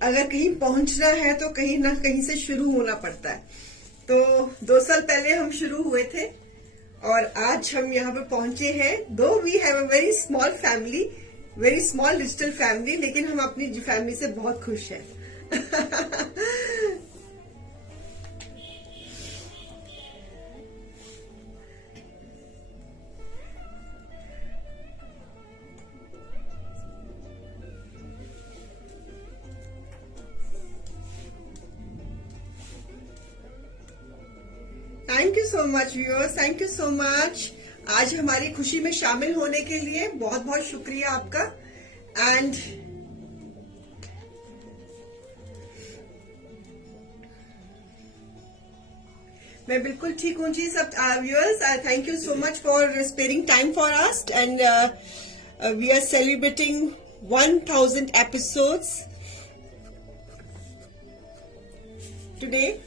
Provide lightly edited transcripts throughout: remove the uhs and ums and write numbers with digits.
अगर कहीं पहुंचना है तो कहीं ना कहीं से शुरू होना पड़ता है। तो 2 साल पहले हम शुरू हुए थे और आज हम यहाँ पे पहुंचे हैं। Though we have a very small family, very small digital family, लेकिन हम अपनी फैमिली से बहुत खुश हैं। Thank you so much viewers, thank you so much. आज हमारी खुशी में शामिल होने के लिए बहुत बहुत शुक्रिया आपका। एंड मैं बिल्कुल ठीक हूँ जी सब viewers. Thank you so much for sparing time for us and we are celebrating 1000 episodes today.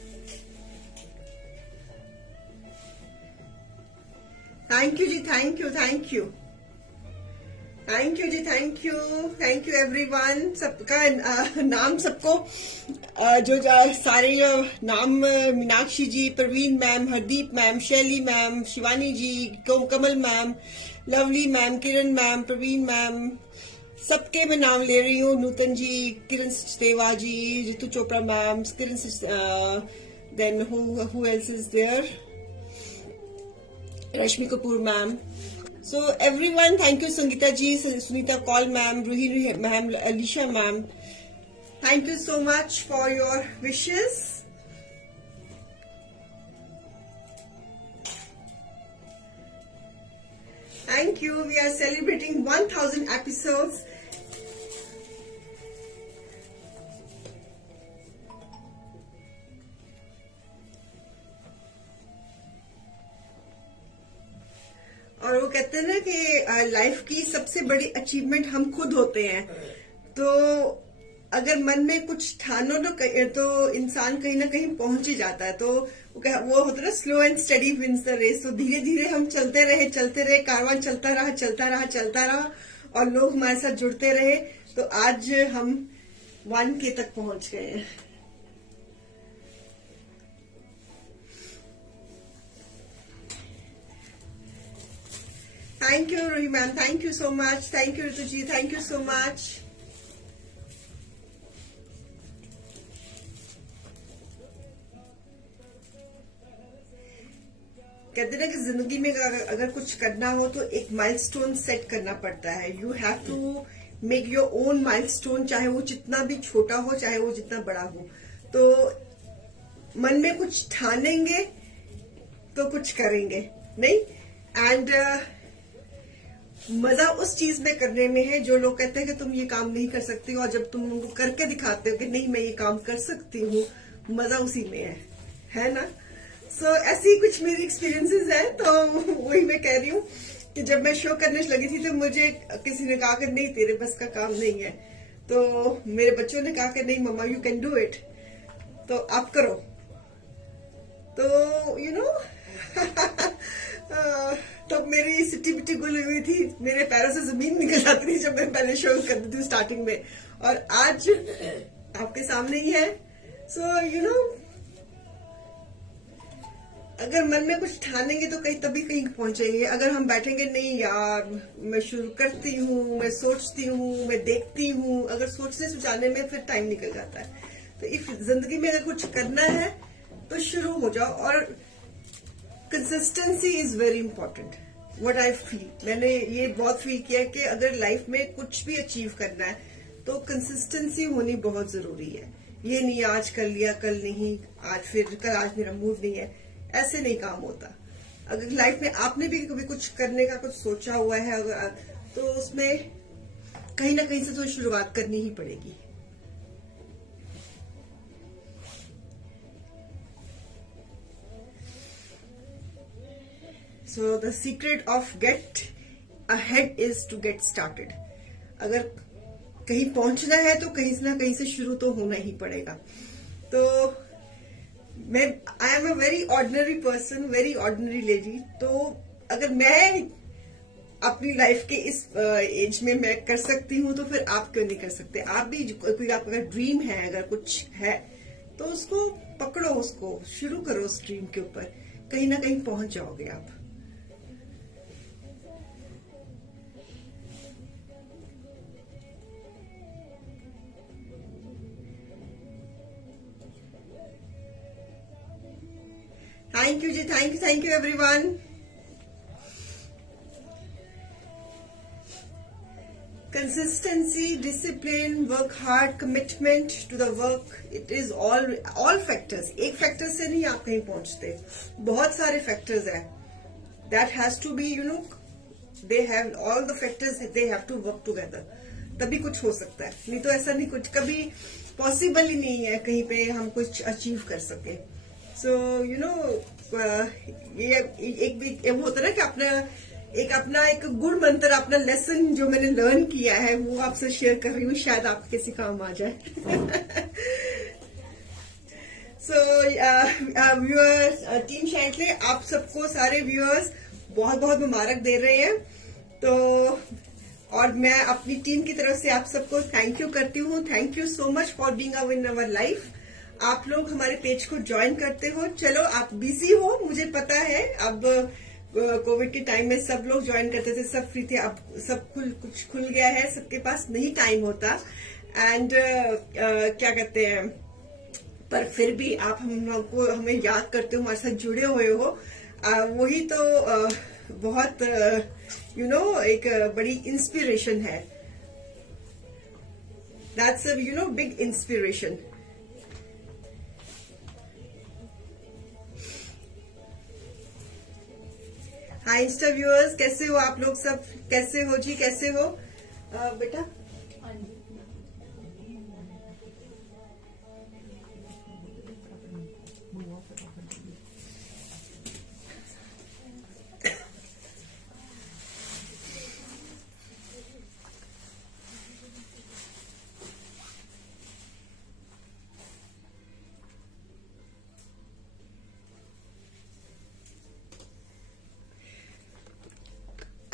Thank you ji, thank you, thank you, thank you ji, thank you everyone. सबका नाम सबको जो सारे नाम, Meenakshi ji, Praveen ma'am, Hardeep ma'am, Shaily ma'am, Shivani ji, Kamal ma'am, Lovely ma'am, Kiran ma'am, Praveen ma'am, सबके मैं नाम ले रही हूँ। Nutan ji, Kiran Sachdeva ji, Ritu Chopra ma'am, Kiran, then who else is there, Rashmi Kapoor ma'am. So everyone, thank you Sangeeta ji, Sunita Kaul ma'am, Ruhi ma'am, Alicia ma'am. Thank you so much for your wishes. Thank you. We are celebrating 1000 episodes. और वो कहते हैं ना कि life की सबसे बड़ी achievement हम खुद होते हैं। तो अगर मन में कुछ ठानो तो इंसान कहीं ना कहीं पहुंच ही जाता है। तो वो होता है ना, slow and steady wins the race. तो धीरे धीरे हम चलते रहे, कारवां चलता रहा और लोग हमारे साथ जुड़ते रहे। तो आज हम 1K तक पहुंच गए हैं। Thank you, Ruhi ma'am. Thank you so much. Thank you, Ritu ji. Thank you so much. कहते ना कि जिंदगी में अगर कुछ करना हो तो एक माइलस्टोन सेट करना पड़ता है। You have to make your own milestone, चाहे वो जितना भी छोटा हो, चाहे वो जितना बड़ा हो। तो मन में कुछ ठानेंगे तो कुछ करेंगे नहीं। एंड मजा उस चीज में करने में है जो लोग कहते हैं कि तुम ये काम नहीं कर सकती हो, और जब तुम उनको करके दिखाते हो कि नहीं मैं ये काम कर सकती हूँ, मजा उसी में है ना। सो ऐसी कुछ मेरी एक्सपीरियंसेस है। तो वही मैं कह रही हूँ कि जब मैं शो करने लगी थी तो मुझे किसी ने कहा कि नहीं तेरे बस का काम नहीं है। तो मेरे बच्चों ने कहा कि नहीं मम्मा यू कैन डू इट, तो आप करो। तो यू नो तब मेरी सिट्टी पिट्टी गुल हुई थी, मेरे पैरों से जमीन निकल जाती थी जब मैं पहले शो करती थी स्टार्टिंग में, और आज आपके सामने ही है। सो यू नो अगर मन में कुछ ठानेंगे तो तभी कहीं पहुंचेंगे। अगर हम बैठेंगे नहीं यार मैं शुरू करती हूँ, मैं सोचती हूँ, मैं देखती हूँ, अगर सोचने सुचाने में फिर टाइम निकल जाता है। तो इस जिंदगी में अगर कुछ करना है तो शुरू हो जाओ। और consistency is very important, what I feel. मैंने ये बहुत फील किया कि अगर लाइफ में कुछ भी अचीव करना है तो कंसिस्टेंसी होनी बहुत जरूरी है। ये नहीं आज कर लिया कल नहीं, आज मेरा मूड नहीं है, ऐसे नहीं काम होता। अगर लाइफ में आपने भी कभी कुछ करने का कुछ सोचा हुआ है तो उसमें कहीं ना कहीं से तो शुरुआत करनी ही पड़ेगी। So the secret of get ahead is to get started. अगर कहीं पहुंचना है तो कहीं ना कहीं से शुरू तो होना ही पड़ेगा। तो I am a very ordinary person, very ordinary lady. तो अगर मैं अपनी लाइफ के इस एज में मैं कर सकती हूँ, तो फिर आप क्यों नहीं कर सकते? आप भी कोई आपका ड्रीम है, अगर कुछ है तो उसको पकड़ो, उसको शुरू करो, उस ड्रीम के ऊपर कहीं ना कहीं पहुंच जाओगे आप। Thank you ji, thank you everyone. Consistency, discipline, work hard, commitment to the work, it is all factors. एक फैक्टर से नहीं आप कहीं पहुंचते, बहुत सारे फैक्टर्स हैं. That has to be, they have all the factors, they have to work together. तभी कुछ हो सकता है, नहीं तो ऐसा नहीं, कुछ कभी पॉसिबल ही नहीं है कहीं पे हम कुछ अचीव कर सके. So ये एक वो होता है ना कि अपना एक गुड मंत्र, अपना लेसन जो मैंने लर्न किया है वो आपसे शेयर कर रही हूँ, शायद आप किसी काम आ जाए. सो व्यूअर्स, टीम शैंकले आप सबको, सारे व्यूअर्स बहुत बहुत मुबारक दे रहे हैं. तो और मैं अपनी टीम की तरफ से आप सबको थैंक यू करती हूँ. Thank you so much for being in our life. आप लोग हमारे पेज को ज्वाइन करते हो. चलो आप बिजी हो, मुझे पता है, अब कोविड के टाइम में सब लोग ज्वाइन करते थे, सब फ्री थे, अब सब कुछ खुल गया है, सबके पास नहीं टाइम होता. एंड क्या कहते हैं, पर फिर भी आप हमें याद करते हो, हमारे साथ जुड़े हुए हो, वही तो बहुत एक बड़ी इंस्पिरेशन है. That's big inspiration. Hi insta viewers, कैसे हो आप लोग सब? कैसे हो जी, कैसे हो बेटा?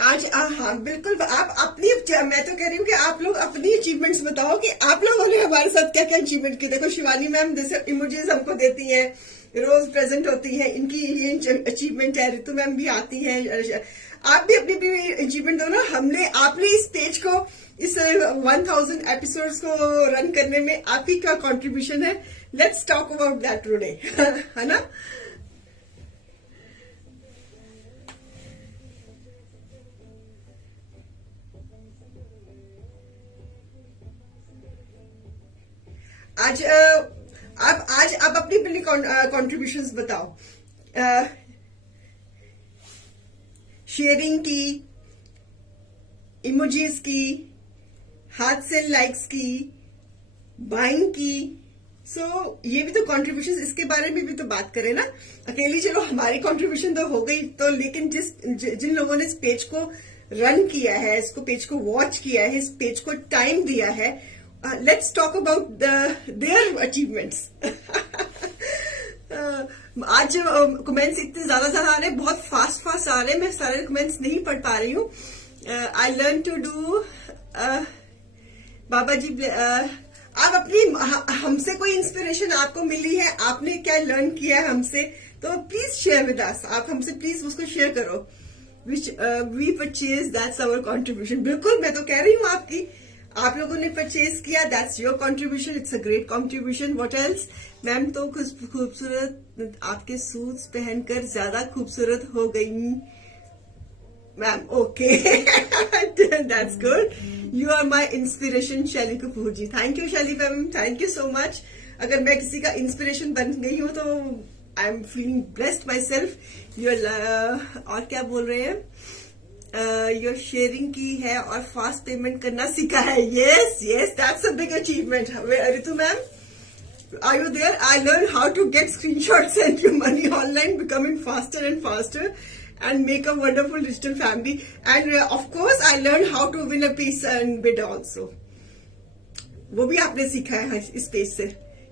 आज हाँ बिल्कुल, आप अपनी, मैं तो कह रही हूँ कि आप लोग अपनी अचीवमेंट्स बताओ कि आप लोगों ने हमारे साथ क्या क्या अचीवमेंट किए. देखो शिवानी मैम जैसे इमोजीज हमको देती हैं, रोज प्रेजेंट होती हैं, इनकी ये अचीवमेंट है. ऋतु मैम भी आती हैं, आप भी अपनी अचीवमेंट दो ना. आपने इस पेज को, इस 1000 एपिसोड्स को रन करने में आपकी क्या कॉन्ट्रीब्यूशन है? Let's talk about that today, है ना. आज आप अपनी कॉन्ट्रीब्यूशंस बताओ. शेयरिंग की, इमोजीज की, हाथ से लाइक्स की, बाइंग की. ये भी तो कॉन्ट्रीब्यूशंस, इसके बारे में भी तो बात करें ना. अकेली चलो हमारी कॉन्ट्रीब्यूशन तो हो गई, तो लेकिन जिन लोगों ने इस पेज को रन किया है, इसको पेज को वॉच किया है, इस पेज को टाइम दिया है, let's talk about their achievements. आज कमेंट्स इतने ज्यादा आ रहे हैं, बहुत फास्ट आ रहे हैं, मैं सारे कमेंट्स नहीं पढ़ पा रही हूँ. I learn to do. बाबा जी, आप अपनी, हमसे कोई इंस्पिरेशन आपको मिली है, आपने क्या लर्न किया है हमसे, तो प्लीज शेयर विद अस. आप हमसे प्लीज उसको शेयर करो. Which we purchase, that's our contribution. बिल्कुल, मैं तो कह रही हूँ आपकी, आप लोगों ने परचेज किया, that's your contribution. It's a great contribution. What else? Ma'am तो खूबसूरत, आपके सूट्स पहनकर ज्यादा खूबसूरत हो गई मैम. Okay, that's good. You are my inspiration. Shaily Kapoor ji, thank you Shaily ma'am, thank you so much. अगर मैं किसी का इंस्पिरेशन बन गई हूं तो I am feeling blessed myself. और क्या बोल रहे हैं? योर शेयरिंग की है और फास्ट पेमेंट करना सीखा है. Yes, that's a big achievement. Ritu ma'am, are you there? I learn how to get screenshots and your money online, becoming faster and faster and make a wonderful digital family. And of course I learned how to win a piece and bid also. वो भी आपने सीखा है इस page से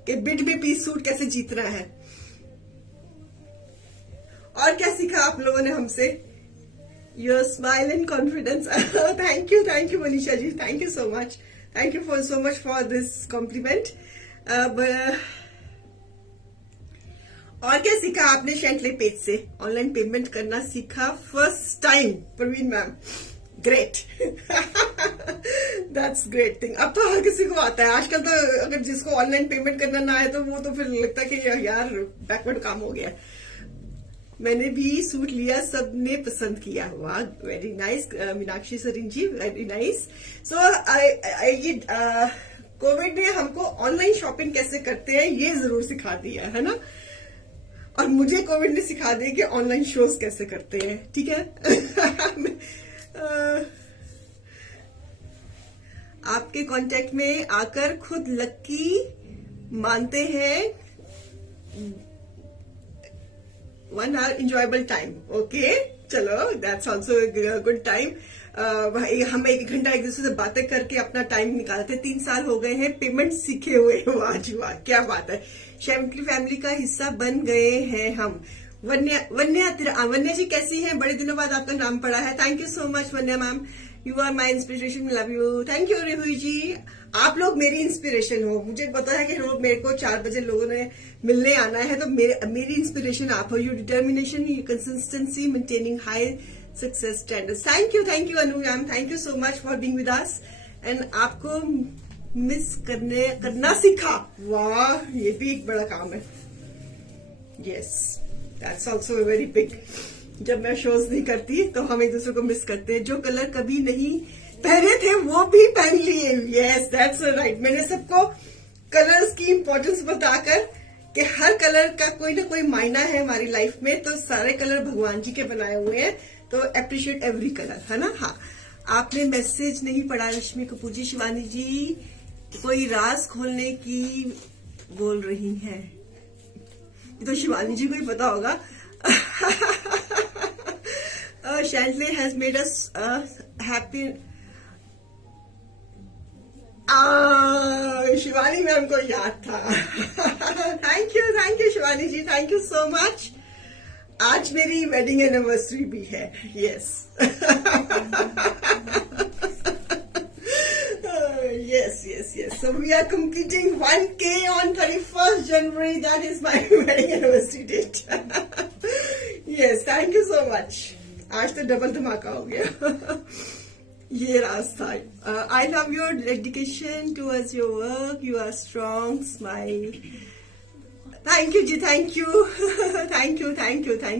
कि bid में piece suit कैसे जीतना है. और क्या सीखा आप लोगों ने हमसे? Your smile and confidence. Thank you Manisha ji, thank you so much, thank you for so much for this compliment. अब और क्या सीखा आपने शेंटले पेज से? ऑनलाइन पेमेंट करना सीखा first time Praveen ma'am, great. That's great thing. अब तो हर किसी को आता है आजकल तो, अगर जिसको ऑनलाइन पेमेंट करना ना है तो वो तो फिर लगता है कि यार बैकवर्ड काम हो गया। मैंने भी सूट लिया, सबने पसंद किया। वाह, वेरी नाइस मीनाक्षी सरीन जी, वेरी नाइस। सो ये कोविड ने हमको ऑनलाइन शॉपिंग कैसे करते हैं ये जरूर सिखा दिया है ना, और मुझे कोविड ने सिखा दिया कि ऑनलाइन शोज कैसे करते हैं। ठीक है। आपके कांटेक्ट में आकर खुद लकी मानते हैं। 1 hour enjoyable time, okay? चलो, that's also a good time. हम 1 घंटा एक दूसरे से बातें करके अपना टाइम निकालते। 3 साल हो गए हैं पेमेंट सीखे हुए। वाह जी वाह, क्या बात है। शेंटले फैमिली का हिस्सा बन गए हैं हम। वन्या जी कैसी हैं? बड़े दिनों बाद आपका नाम पड़ा है। Thank you so much Vanya ma'am, you are my inspiration, love you. Thank you रेहुई जी, आप लोग मेरी इंस्पिरेशन हो। मुझे पता है कि रोज मेरे को 4 बजे लोगों ने मिलने आना है, तो मेरी इंस्पिरेशन आप हो। You determination, you consistency, maintaining high success standard. Thank you Anu ma'am, thank you so much for being with us. And आपको मिस करना सीखा। वाह, ये भी एक बड़ा काम है। Yes, that's also very big. जब मैं शोज नहीं करती तो हम एक दूसरे को मिस करते हैं। जो कलर कभी नहीं पहने थे वो भी पहन लिए। Yes, that's right. मैंने सबको कलर्स की इंपॉर्टेंस बताकर कि हर कलर का कोई ना कोई मायना है हमारी लाइफ में, तो सारे कलर भगवान जी के बनाए हुए हैं, तो अप्रिशिएट एवरी कलर, है ना। हाँ, आपने मैसेज नहीं पढ़ा रश्मि कपूर जी। शिवानी जी कोई राज खोलने की बोल रही हैं, ये तो शिवानी जी को ही पता होगा। Shentley has made us happy. Shivani ma'am को याद था। Thank you Shivani ji, thank you so much. आज मेरी वेडिंग एनिवर्सरी भी है। Yes. Yes. So we are completing 1K on 31st January. That is my wedding anniversary date. Yes, thank you so much. आज तो double धमाका हो गया। ये रास्ता। I love your dedication towards your work. You are strong. Smile. Thank you ji, thank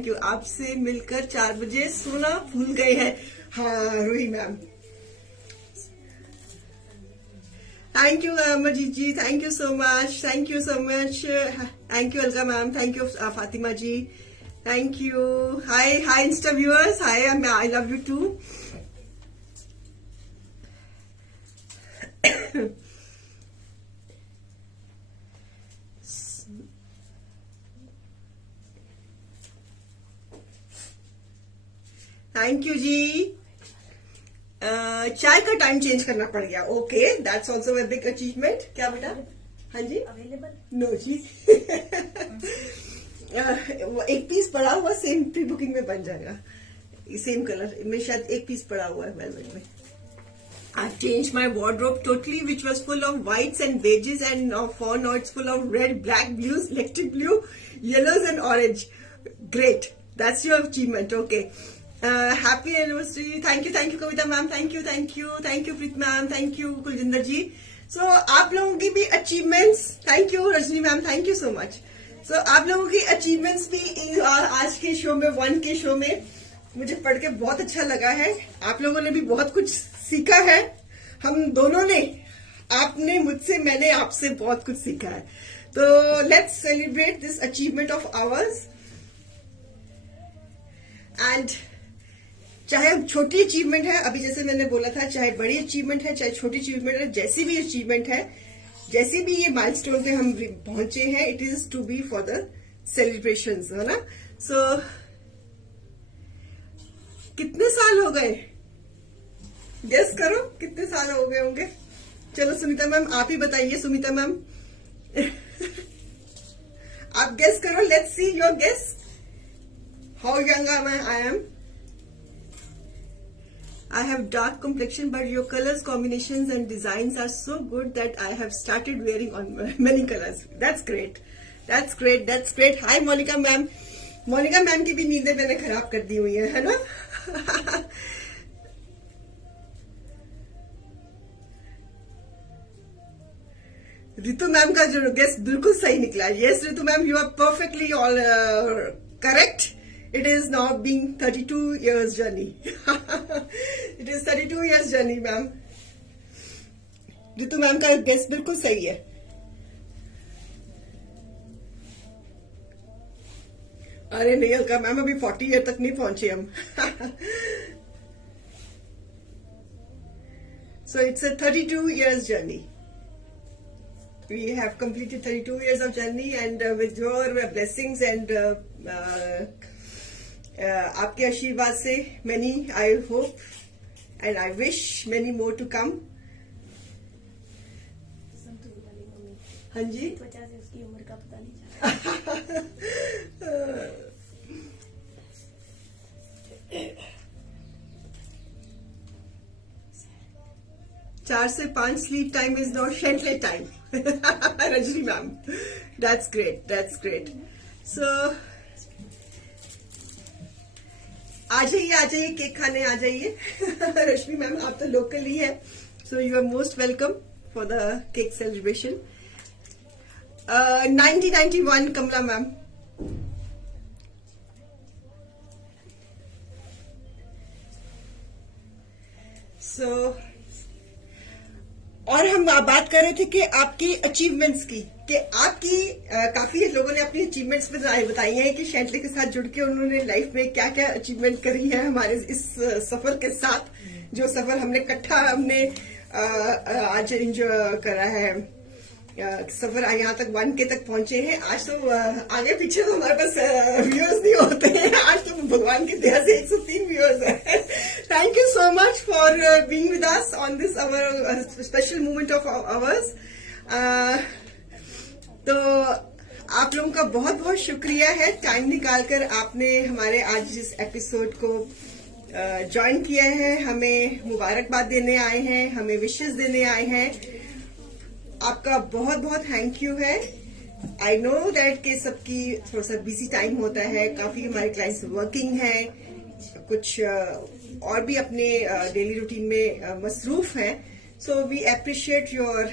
you. आपसे मिलकर 4 बजे सोना भूल गए हैं। हाँ Rohi ma'am, thank you Amarjeet ji, thank you so much. Thank you Alka ma'am, thank you Fatima ji, thank you. Hi insta viewers, hi, I love you too. Thank you ji. चाय का टाइम चेंज करना पड़ गया। Okay, that's also a big achievement. क्या बेटा? हाँ जी, available? No जी। एक piece पड़ा हुआ, सेम प्री बुकिंग में बन जाएगा। सेम कलर में शायद एक पीस पड़ा हुआ है वेलवेट में। I've changed my wardrobe totally, which was full of whites and beiges, and now it's full of red, black, blues, electric blue, yellows, and orange. Great, that's your achievement. Okay. Happy anniversary. Thank you Kavita ma'am, thank you Preet ma'am, thank you Kuljinder ji. So आप लोगों की भी achievements, thank you Rajni ma'am, thank you so much. So आप लोगों की achievements भी आज के शो में, 1K शो में मुझे पढ़ के बहुत अच्छा लगा है। आप लोगों ने भी बहुत कुछ सीखा है। हम दोनों ने, आपने मुझसे, मैंने आपसे बहुत कुछ सीखा है। तो let's celebrate this achievement of hours. And चाहे छोटी अचीवमेंट है, अभी जैसे मैंने बोला था, चाहे बड़ी अचीवमेंट है, चाहे छोटी अचीवमेंट है, जैसी भी अचीवमेंट है, जैसी भी ये माइलस्टोन पे हम पहुंचे हैं, it is to be for the celebrations, है ना। सो कितने साल हो गए? गेस करो कितने साल हो गए होंगे। चलो सुमिता मैम आप ही बताइए। सुमिता मैम आप गेस करो। Let's see your guess. How young I am. I have dark complexion, but your colors, combinations, and designs are so good that I have started wearing on many colors. That's great. That's great. That's great. Hi, Monica ma'am. Monica ma'am की भी नींदें मैंने खराब कर दी हुई है ना? Ritu ma'am का जो गेस बिल्कुल सही निकला. Yes Ritu ma'am, you are perfectly all correct. It is now being 32 years journey. It is 32 years journey, ma'am. Ritu ma'am का गेस बिल्कुल सही है. अरे नहीं अलका मैम, अभी 40 ईयर तक नहीं पहुंचे हम. So it's a 32 years journey. We have completed 32 years of journey, and with your blessings and आपके आशीर्वाद से many, I hope and I wish many more to come. हाँ जी. त्वचा से उसकी उम्र का पता नहीं चला. 4 से 5 sleep time is not Shentley time. Rajni ma'am, that's great. That's great. So आ जाइए केक खाने आ जाइए. रश्मि मैम आप तो लोकल ही है, so you are most welcome for the cake celebration. 1991 Kamala ma'am. So और हम बात कर रहे थे कि आपकी अचीवमेंट्स की, कि आपकी काफी लोगों ने अपनी अचीवमेंट्स बताई हैं कि शेंटले के साथ जुड़ के उन्होंने लाइफ में क्या क्या अचीवमेंट करी है हमारे इस सफर के साथ. जो सफर हमने इकट्ठा आज एंजॉय करा है. सफर यहाँ तक 1K तक पहुंचे हैं. आज तो आगे पीछे तो हमारे पास व्यूअर्स नहीं होते हैं. आज तो भगवान की दया से 103 व्यूअर्स हैं. Thank you so much for being with us on this our special moment of ours. तो आप लोगों का बहुत बहुत शुक्रिया है, टाइम निकालकर आपने हमारे आज इस एपिसोड को ज्वाइन किया है. हमें मुबारकबाद देने आए हैं, हमें विशेस देने आए हैं. आपका बहुत बहुत थैंक यू है. आई नो दैट कि सबकी थोड़ा सा बिजी टाइम होता है, काफी हमारे क्लाइंट्स वर्किंग हैं, कुछ और भी अपने डेली रूटीन में मसरूफ हैं. So we appreciate your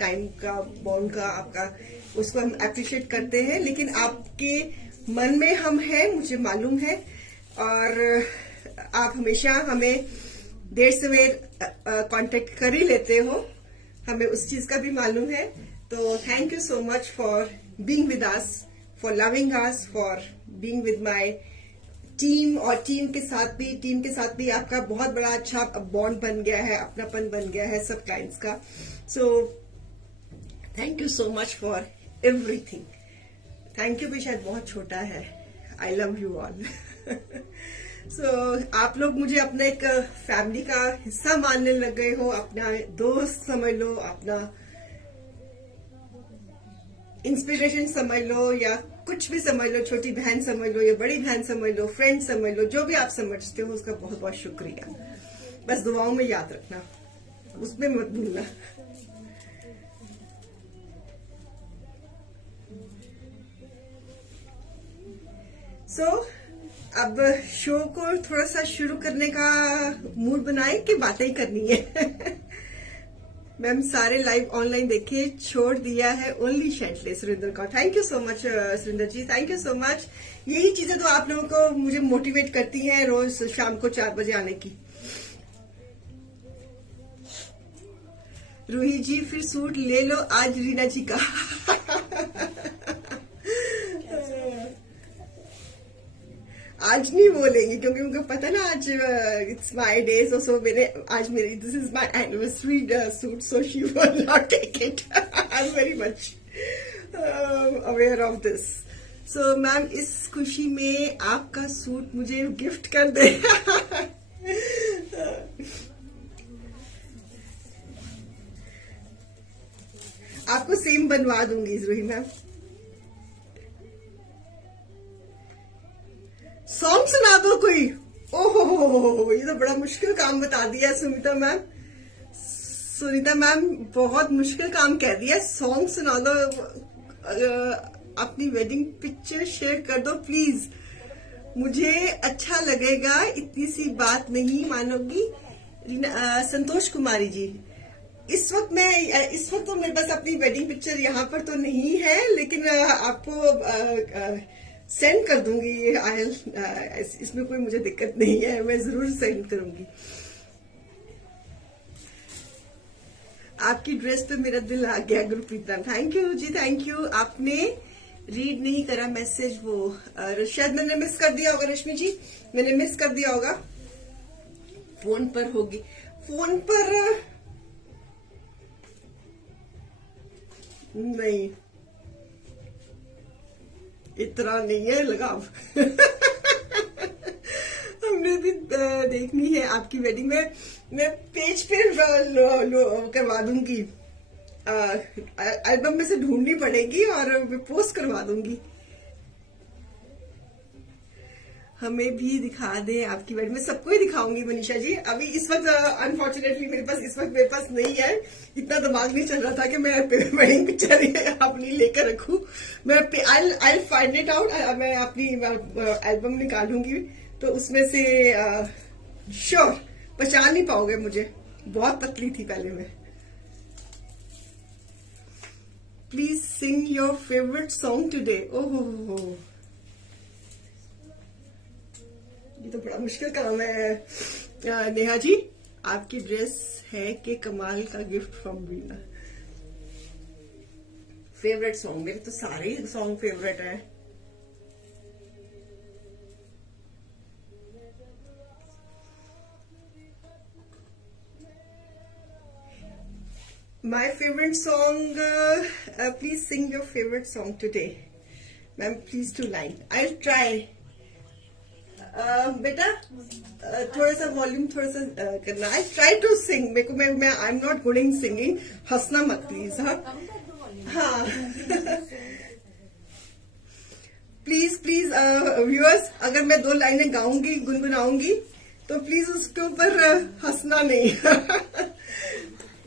time का, बॉन्ड का, आपका उसको हम अप्रिशिएट करते हैं. लेकिन आपके मन में हम हैं, मुझे मालूम है, और आप हमेशा हमें देर सवेर कांटेक्ट कर ही लेते हो, हमें उस चीज का भी मालूम है. तो thank you so much for being with us, for loving us, for being with my team. और टीम के साथ भी आपका बहुत बड़ा अच्छा बॉन्ड बन गया है, अपनापन बन गया है सब क्लाइंट्स का. So thank you so much for everything. Thank you भी शायद बहुत छोटा है. I love you all. So आप लोग मुझे अपना एक फैमिली का हिस्सा मानने लग गए हो, अपना दोस्त समझ लो, अपना इंस्पिरेशन समझ लो, या कुछ भी समझ लो, छोटी बहन समझ लो या बड़ी बहन समझ लो, फ्रेंड समझ लो, जो भी आप समझते हो उसका बहुत बहुत शुक्रिया. बस दुआओं में याद रखना, उसमें मत भूलना. सो अब शो को थोड़ा सा शुरू करने का मूड बनाए कि बातें ही करनी है. मैम सारे लाइव ऑनलाइन देखे, छोड़ दिया है ओनली शेंटले. सुरेंद्र का thank you so much. Surendra ji thank you so much. यही चीजें तो आप लोगों को मुझे मोटिवेट करती हैं रोज शाम को 4 बजे आने की. रूही जी फिर सूट ले लो आज रीना जी का. आज नहीं बोलेंगे क्योंकि उनको पता ना आज इट्स माय डे. सो मैंने आज मेरी this is my anniversary suit, so she will not take it. I am very much aware of this. So ma'am इस खुशी में आपका सूट मुझे गिफ्ट कर दे. आपको सेम बनवा दूंगी जरूरी मैम. सॉन्ग सुना दो कोई. ओहो, ये तो बड़ा मुश्किल काम बता दिया सुनीता मैम। सुनीता मैम बहुत मुश्किल काम कह दिया। सॉन्ग सुना दो, अपनी वेडिंग पिक्चर शेयर कर दो प्लीज, मुझे अच्छा लगेगा, इतनी सी बात नहीं मानोगी। संतोष कुमारी जी, इस वक्त तो मेरे पास अपनी वेडिंग पिक्चर यहाँ पर तो नहीं है, लेकिन आपको सेंड कर दूंगी। इसमें कोई मुझे दिक्कत नहीं है, मैं जरूर सेंड करूंगी। आपकी ड्रेस पे मेरा दिल आ गया Gurpreet ma'am, thank you ji, thank you. आपने रीड नहीं करा मैसेज, वो शायद मैंने मिस कर दिया होगा। रश्मि जी, मैंने मिस कर दिया होगा, फोन पर होगी, फोन पर नहीं, इतना नहीं है लगाव। हमने भी देखनी है आपकी वेडिंग में, मैं पेज पे करवा दूंगी, एल्बम में से ढूंढनी पड़ेगी और मैं पोस्ट करवा दूंगी। हमें भी दिखा दे आपकी वेडिंग में, सबको ही दिखाऊंगी मनीषा जी। अभी इस वक्त अनफॉर्चुनेटली मेरे पास नहीं है, इतना दिमाग नहीं चल रहा था कि मैं वेडिंग पिक्चर अपनी लेकर रखूं। मैं आई फाइंड इट आउट, मैं अपनी एल्बम निकालूंगी तो उसमें से श्योर पहचान नहीं पाओगे मुझे, बहुत पतली थी पहले मैं। Please sing your favourite song today. ओहो, ये तो बड़ा मुश्किल काम है। नेहा जी, आपकी ड्रेस है कि कमाल का gift from Reena. Favourite song, मेरे तो सारे ही सॉन्ग फेवरेट है। My favorite song, please sing your favorite song today. Ma'am, please 2 line. I'll try. बेटा थोड़ा सा वॉल्यूम थोड़ा सा करना। आई ट्राई टू सिंग, मेरे को मैं I am not good in singing, हंसना मत प्लीज। हाँ प्लीज व्यूअर्स, अगर मैं 2 लाइनें गाऊंगी, गुनगुनाऊंगी, तो प्लीज उसके ऊपर हंसना नहीं।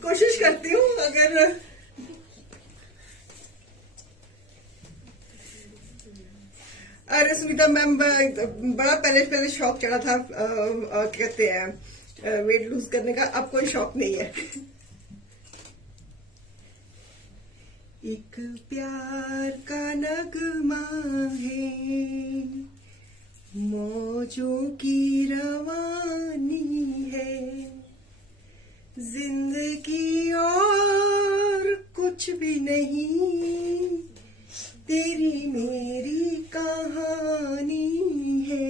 कोशिश करती हूँ। अगर अरे सुनीता मैम, बड़ा पहले शौक चढ़ा था, कहते हैं वेट लूज करने का, अब कोई शौक नहीं है। एक प्यार का नगमा है, मौजों की रवानी है, जिंदगी और कुछ भी नहीं, तेरी मेरी कहानी है।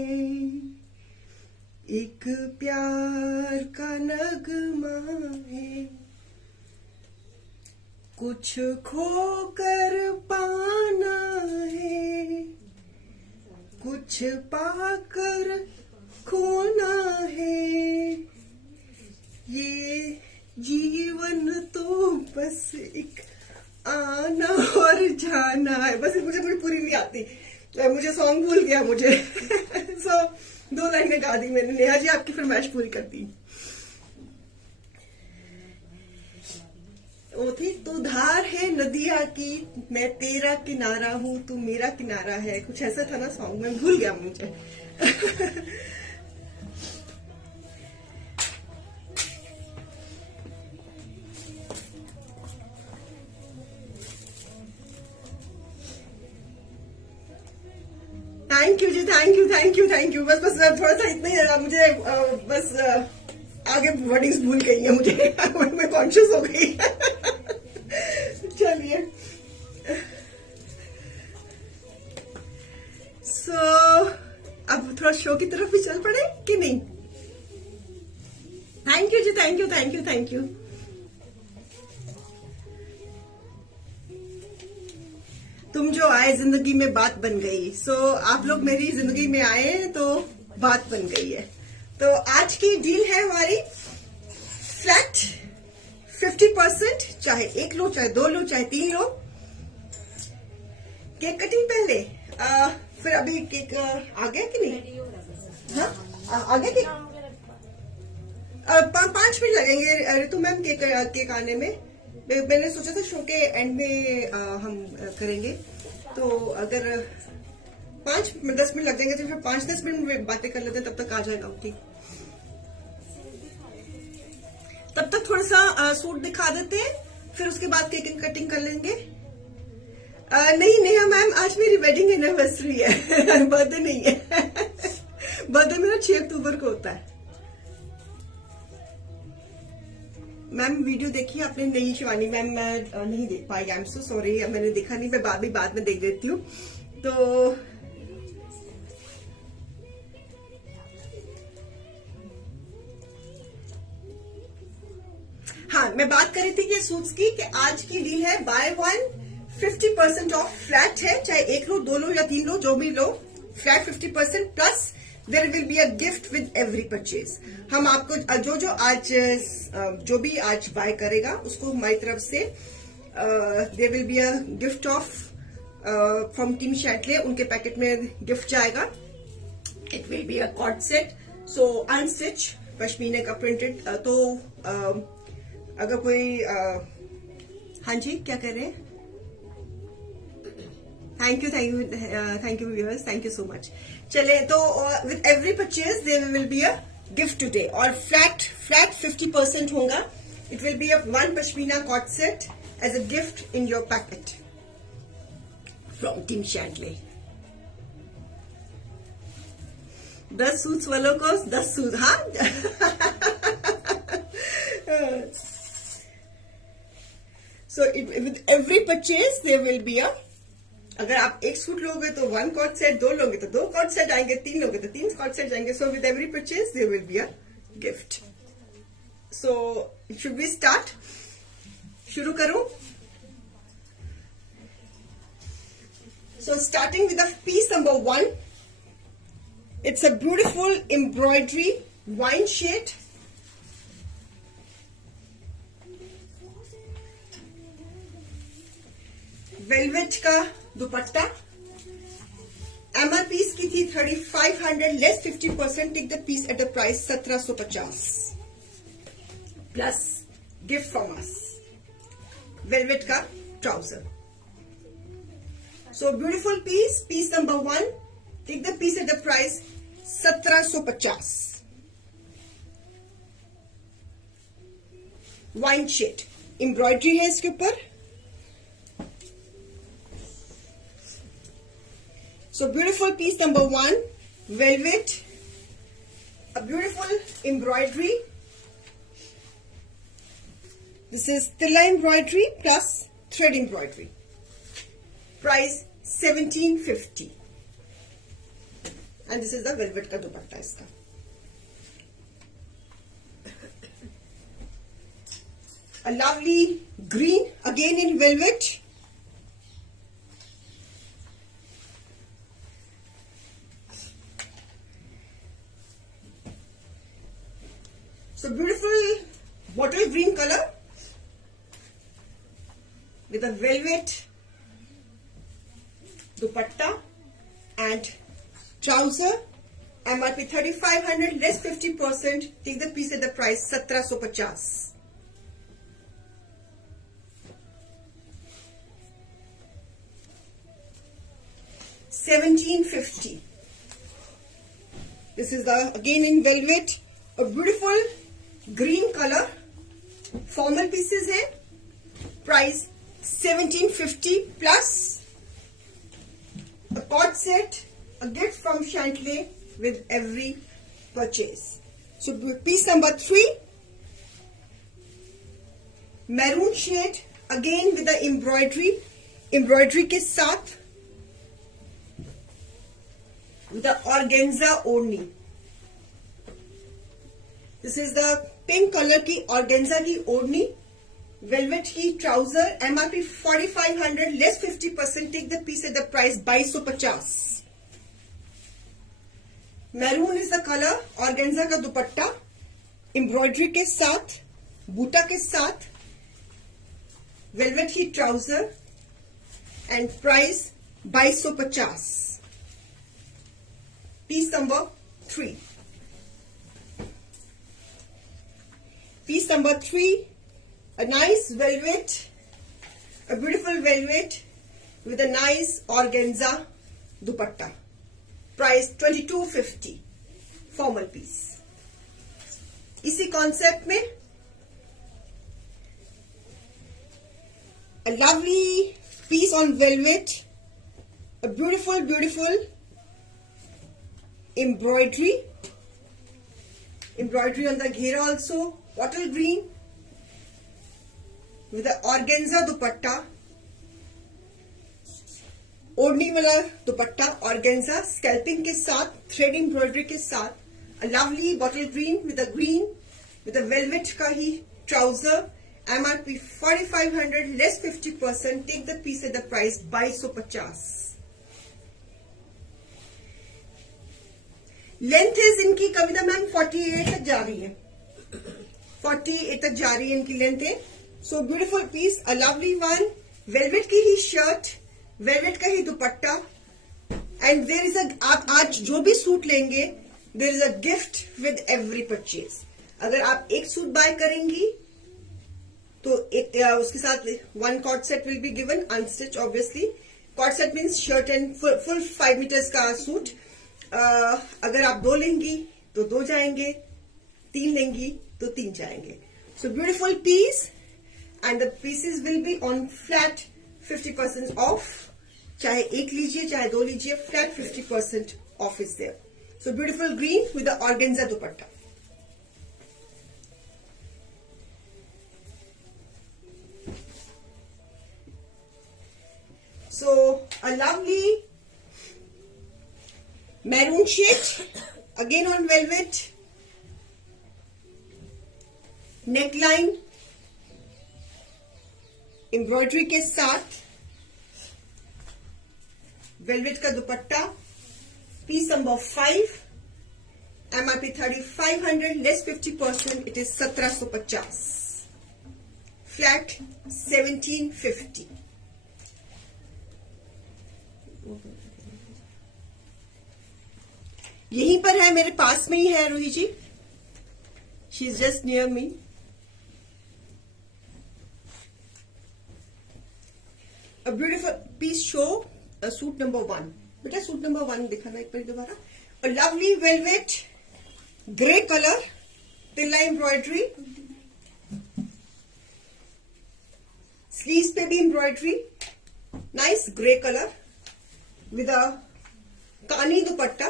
एक प्यार का नगमा है, कुछ खोकर पाना है, कुछ पाकर खोना है। ये जीवन तो बस एक आना और जाना है। बस मुझे पूरी नहीं आती, मुझे सॉन्ग भूल गया मुझे। सो 2 लाइनें गा दी मैंने। नेहा जी, आपकी फरमाइश पूरी कर दी। वो थी, तू धार है नदिया की, मैं तेरा किनारा हूं, तू मेरा किनारा है, कुछ ऐसा था ना सॉन्ग, मैं भूल गया मुझे। Thank you ji, thank you. बस थोड़ा सा इतना ही मुझे, बस आगे वर्डिंग्स भूल गई है मुझे। मैं कॉन्शियस हो गई। चलिए, अब थोड़ा शो की तरफ भी चल पड़े कि नहीं? Thank you ji, thank you. तुम जो आए जिंदगी में बात बन गई। आप लोग मेरी जिंदगी में आए तो बात बन गई है। तो आज की डील है हमारी फ्लैट 50%, चाहे 1 लो, चाहे 2 लो, चाहे 3 लो। केक कटिंग पहले, फिर अभी केक आ गया कि नहीं? हाँ, आगे के ना मुझे लगता है। 5 मिनट लगेंगे ऋतु मैम केक आने में। मैंने सोचा था शो के एंड में हम करेंगे, तो अगर 5-10 मिनट लग जाएंगे तो फिर 5-10 मिनट में बातें कर लेते हैं, तब तक आ जाएगा। ठीक, तब तक थोड़ा सा सूट दिखा देते हैं, फिर उसके बाद केक कटिंग कर लेंगे। नहीं नेहा मैम, आज मेरी वेडिंग एनिवर्सरी है। बर्थडे नहीं है। बर्थडे मेरा 6 अक्टूबर को होता है। मैम वीडियो देखी आपने? नहीं शिवानी मैम, मैं नहीं देख पाई, आई एम सो सॉरी, मैंने देखा नहीं, मैं बाद में देख लेती हूँ। तो हाँ, मैं बात कर रही थी कि सूट्स की, कि आज की डील है बाय 1 50% ऑफ फ्लैट है, चाहे 1 लो, 2 लो या 3 लो, जो भी लो, flat 50% plus there will be a gift with every purchase. हम आपको जो भी आज बाय करेगा उसको हमारी तरफ से there will be a gift of from team Shaitley, उनके पैकेट में गिफ्ट जाएगा। It will be a cord set, so unstitch pashmina का प्रिंटेड। तो अगर कोई हाँ जी, क्या कर रहे हैं? Thank you viewers, thank you so much. चले तो with every purchase there will be a gift today, और फ्लैट 50% होगा। It will be a 1 pashmina cord set as a gift in your packet from team Shaitley. 10 suits वालों को 10 suit, हाँ। So with every purchase there will be a, अगर आप 1 suit लोगे तो 1 cot set, 2 लोगे तो 2 कॉट सेट आएंगे, 3 लोगे तो 3 कॉट सेट आएंगे। So with every purchase there will be a gift. So should we start? शुरू करूं? So starting with the piece number 1, it's a beautiful embroidery wine shade. Velvet का dupatta, MRP की थी 3500, less 50%, take the piece at the price 1750 plus gift from us, velvet का trouser. So beautiful piece number 1, take the piece at the price 1750। Wine shade embroidery है इसके ऊपर। So beautiful piece number 1, velvet, a beautiful embroidery. This is tilla embroidery plus thread embroidery. Price 1750. And this is the velvet ka dupatta iska. A lovely green, again in velvet. So beautiful bottle green color with a velvet dupatta and trouser. MRP 3500, less 50%. Take the piece at the price 1750. $1750. This is the again in velvet, a beautiful green color, formal pieces है, price 1750 plus a cord set, a gift from Chantley with every purchase. So piece number 3, maroon shade, again with the embroidery के साथ with the organza ओढ़नी. This is the pink colour की organza की ओढ़नी, velvet की trouser, MRP 4500, less 50%, take the piece at the price 2250. Maroon is the colour, organza का dupatta, embroidery के साथ, बूटा के साथ, वेलवेट की trouser and price 2250. Piece number 3, Piece number 3, a nice velvet, a beautiful velvet with a nice organza dupatta. Price 2250, formal piece. इसी concept में a lovely piece on velvet, a beautiful embroidery on the ghera also, bottle green with the organza dupatta, ओढ़नी वाला दुपट्टा organza scalping के साथ, thread embroidery के साथ, a lovely bottle green with a velvet का ही trouser. MRP 4500 less 50%. Take the piece at the price 2250. Length इनकी कविता ma'am 48 तक जा रही है, 48 तक जा रही है इनकी लेंथ है. So beautiful piece, a lovely one, velvet की ही शर्ट, वेलवेट का ही दुपट्टा, एंड देयर इज आप आज जो भी सूट लेंगे there is a gift with every purchase. अगर आप एक सूट बाय करेंगी तो एक उसके साथ 1 cord set will be given unstitch. Obviously cord set means shirt and full 5 metres का सूट. अगर आप 2 लेंगी तो 2 जाएंगे, 3 लेंगी तो 3 जाएंगे. So beautiful piece and the pieces will be on flat 50% off. चाहे एक लीजिए चाहे 2 लीजिए, flat 50% off is there. So beautiful green with the organza dupatta. So a lovely maroon shade, again on velvet, neckline embroidery के साथ, velvet का दुपट्टा. Piece number 5, MRP 3500 less 50%. It is 1750, flat 1750. यहीं पर है, मेरे पास में ही है Roohi ji. She is just near me. A beautiful piece show suit number 1. बेटा सूट नंबर 1 दिखाना एक बार दोबारा. A lovely velvet grey colour, tilla embroidery, sleeves पे भी embroidery, nice grey colour with a kani dupatta.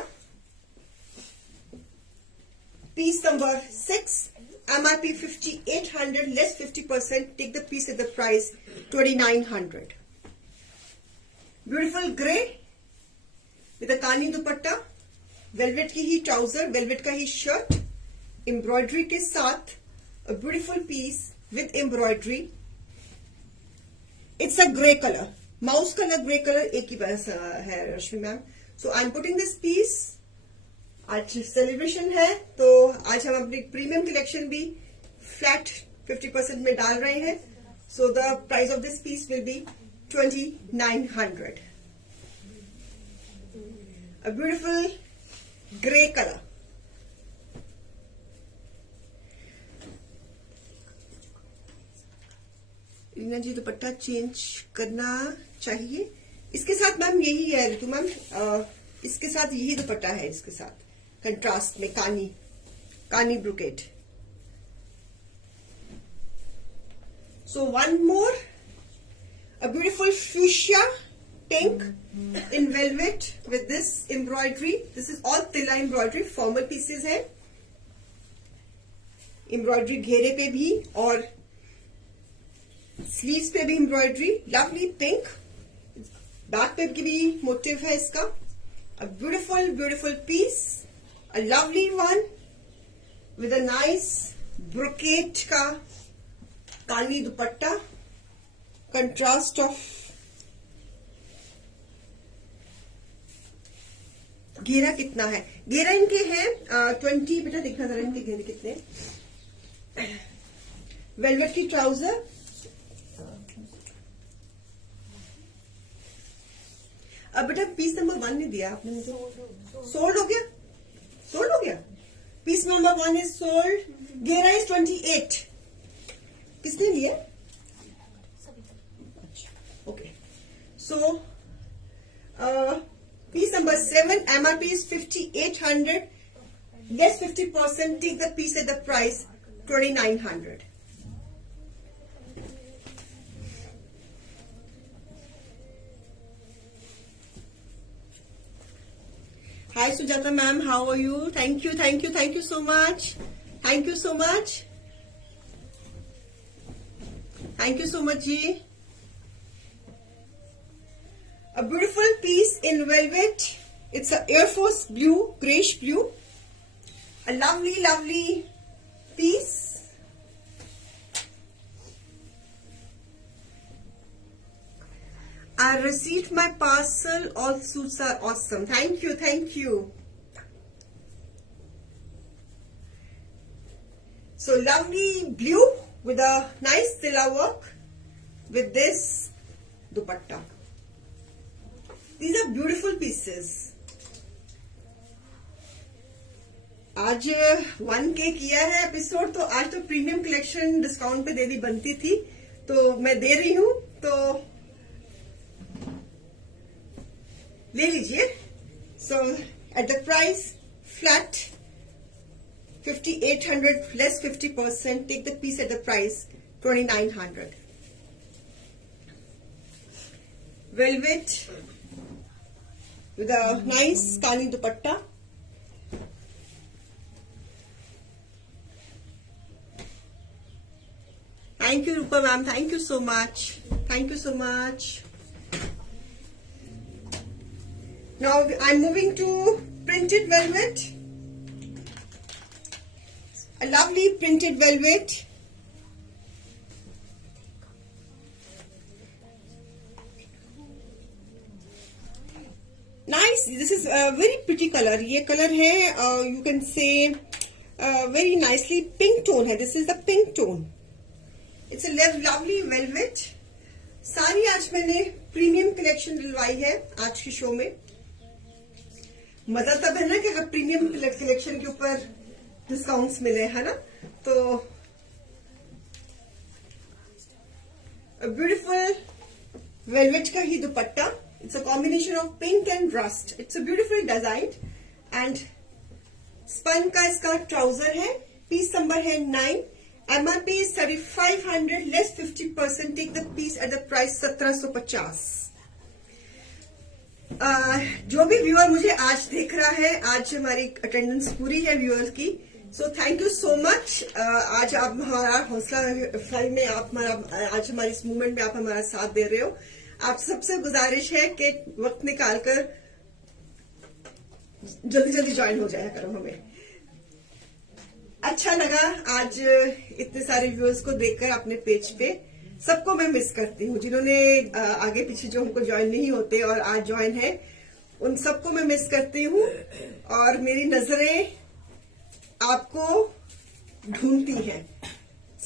Piece number 6, MRP 5800 less 50%. Take the piece at the price 2900. Beautiful grey with a kani dupatta, velvet की ही trouser, velvet का ही shirt, embroidery के साथ, a beautiful piece with embroidery. It's a grey color. Mouse colour grey colour एक ही है Rashmi ma'am. So I am putting this piece. आज celebration है तो आज हम अपनी प्रीमियम कलेक्शन भी फ्लैट 50% में डाल रहे हैं. So the price of this piece will be 2900. A beautiful grey colour. Reena ji dupatta change करना चाहिए. इसके साथ मैम यही है ऋतु मैम, इसके साथ यही दुपट्टा है, इसके साथ कंट्रास्ट में कानी brocade. So one more, a beautiful fuchsia pink in velvet with this embroidery. This is all तिला एम्ब्रॉयडरी, फॉर्मल पीसेज है. एम्ब्रॉयडरी घेरे पे भी और स्लीव्स पे भी एम्ब्रॉयडरी. लवली पिंक, बैक पे की भी मोटिव है इसका. A beautiful piece, a lovely one with a nice brocade का कानी दुपट्टा, कंट्रास्ट ऑफ घेरा कितना है. घेरा इनके हैं 20. बेटा देखना जरा इनके घेरे कितने. वेलवेट की ट्राउजर, अब बेटा पीस नंबर 1 ने दिया आपने मुझे. सोल्ड हो गया, सोल्ड हो गया. Piece number 1 is sold. घेरा इज 28. किसने लिया? Okay, so piece number 7, MRP is 5800. Less 50%, take the piece at the price 2900. Hi Sujata ma'am, how are you? Thank you so much. Thank you so much. Thank you so much ji. A beautiful piece in velvet. It's a Air Force blue, grayish blue. A lovely piece. I received my parcel. All suits are awesome. Thank you. So lovely blue with a nice tilla work with this dupatta. These are beautiful pieces. आज 1K किया है episode, तो आज तो premium collection discount पे देनी बनती थी, तो मैं दे रही हूं, तो ले लीजिए. So at the price flat 5800 less 50%, take the piece at the price 2900. Velvet with a nice kani dupatta. Thank you Rupa ma'am, thank you so much. Now I'm moving to printed velvet. A lovely printed velvet. Nice. This is a very pretty color. ये color है, you can say very nicely pink tone है. This is the pink tone. It's a lovely velvet. सारी आज मैंने premium collection दिलवाई है आज के शो में. मजा तब है ना कि अगर प्रीमियम कलेक्शन के ऊपर डिस्काउंट्स मिले, है ना. तो ब्यूटीफुल वेलवेट का ही दुपट्टा. It's a combination of pink and rust. It's a beautiful design and spun का इसका ट्राउजर है. पीस नंबर है 9. MRP is 3500 less 50%. Take the piece at the price 1750. जो भी व्यूअर मुझे आज देख रहा है, आज हमारी अटेंडेंस पूरी है व्यूअर्स की. सो थैंक यू सो मच. आज आप हमारा हौसला अफजाई में आज हमारी इस मूवमेंट में आप हमारा साथ दे रहे हो. आप सबसे गुजारिश है कि वक्त निकालकर जल्दी ज्वाइन हो जाया करो हमें. अच्छा लगा आज इतने सारे व्यूअर्स को देखकर अपने पेज पे. सबको मैं मिस करती हूँ, जिन्होंने आगे पीछे जो हमको ज्वाइन नहीं होते और आज ज्वाइन है, उन सबको मैं मिस करती हूँ. और मेरी नजरें आपको ढूंढती हैं.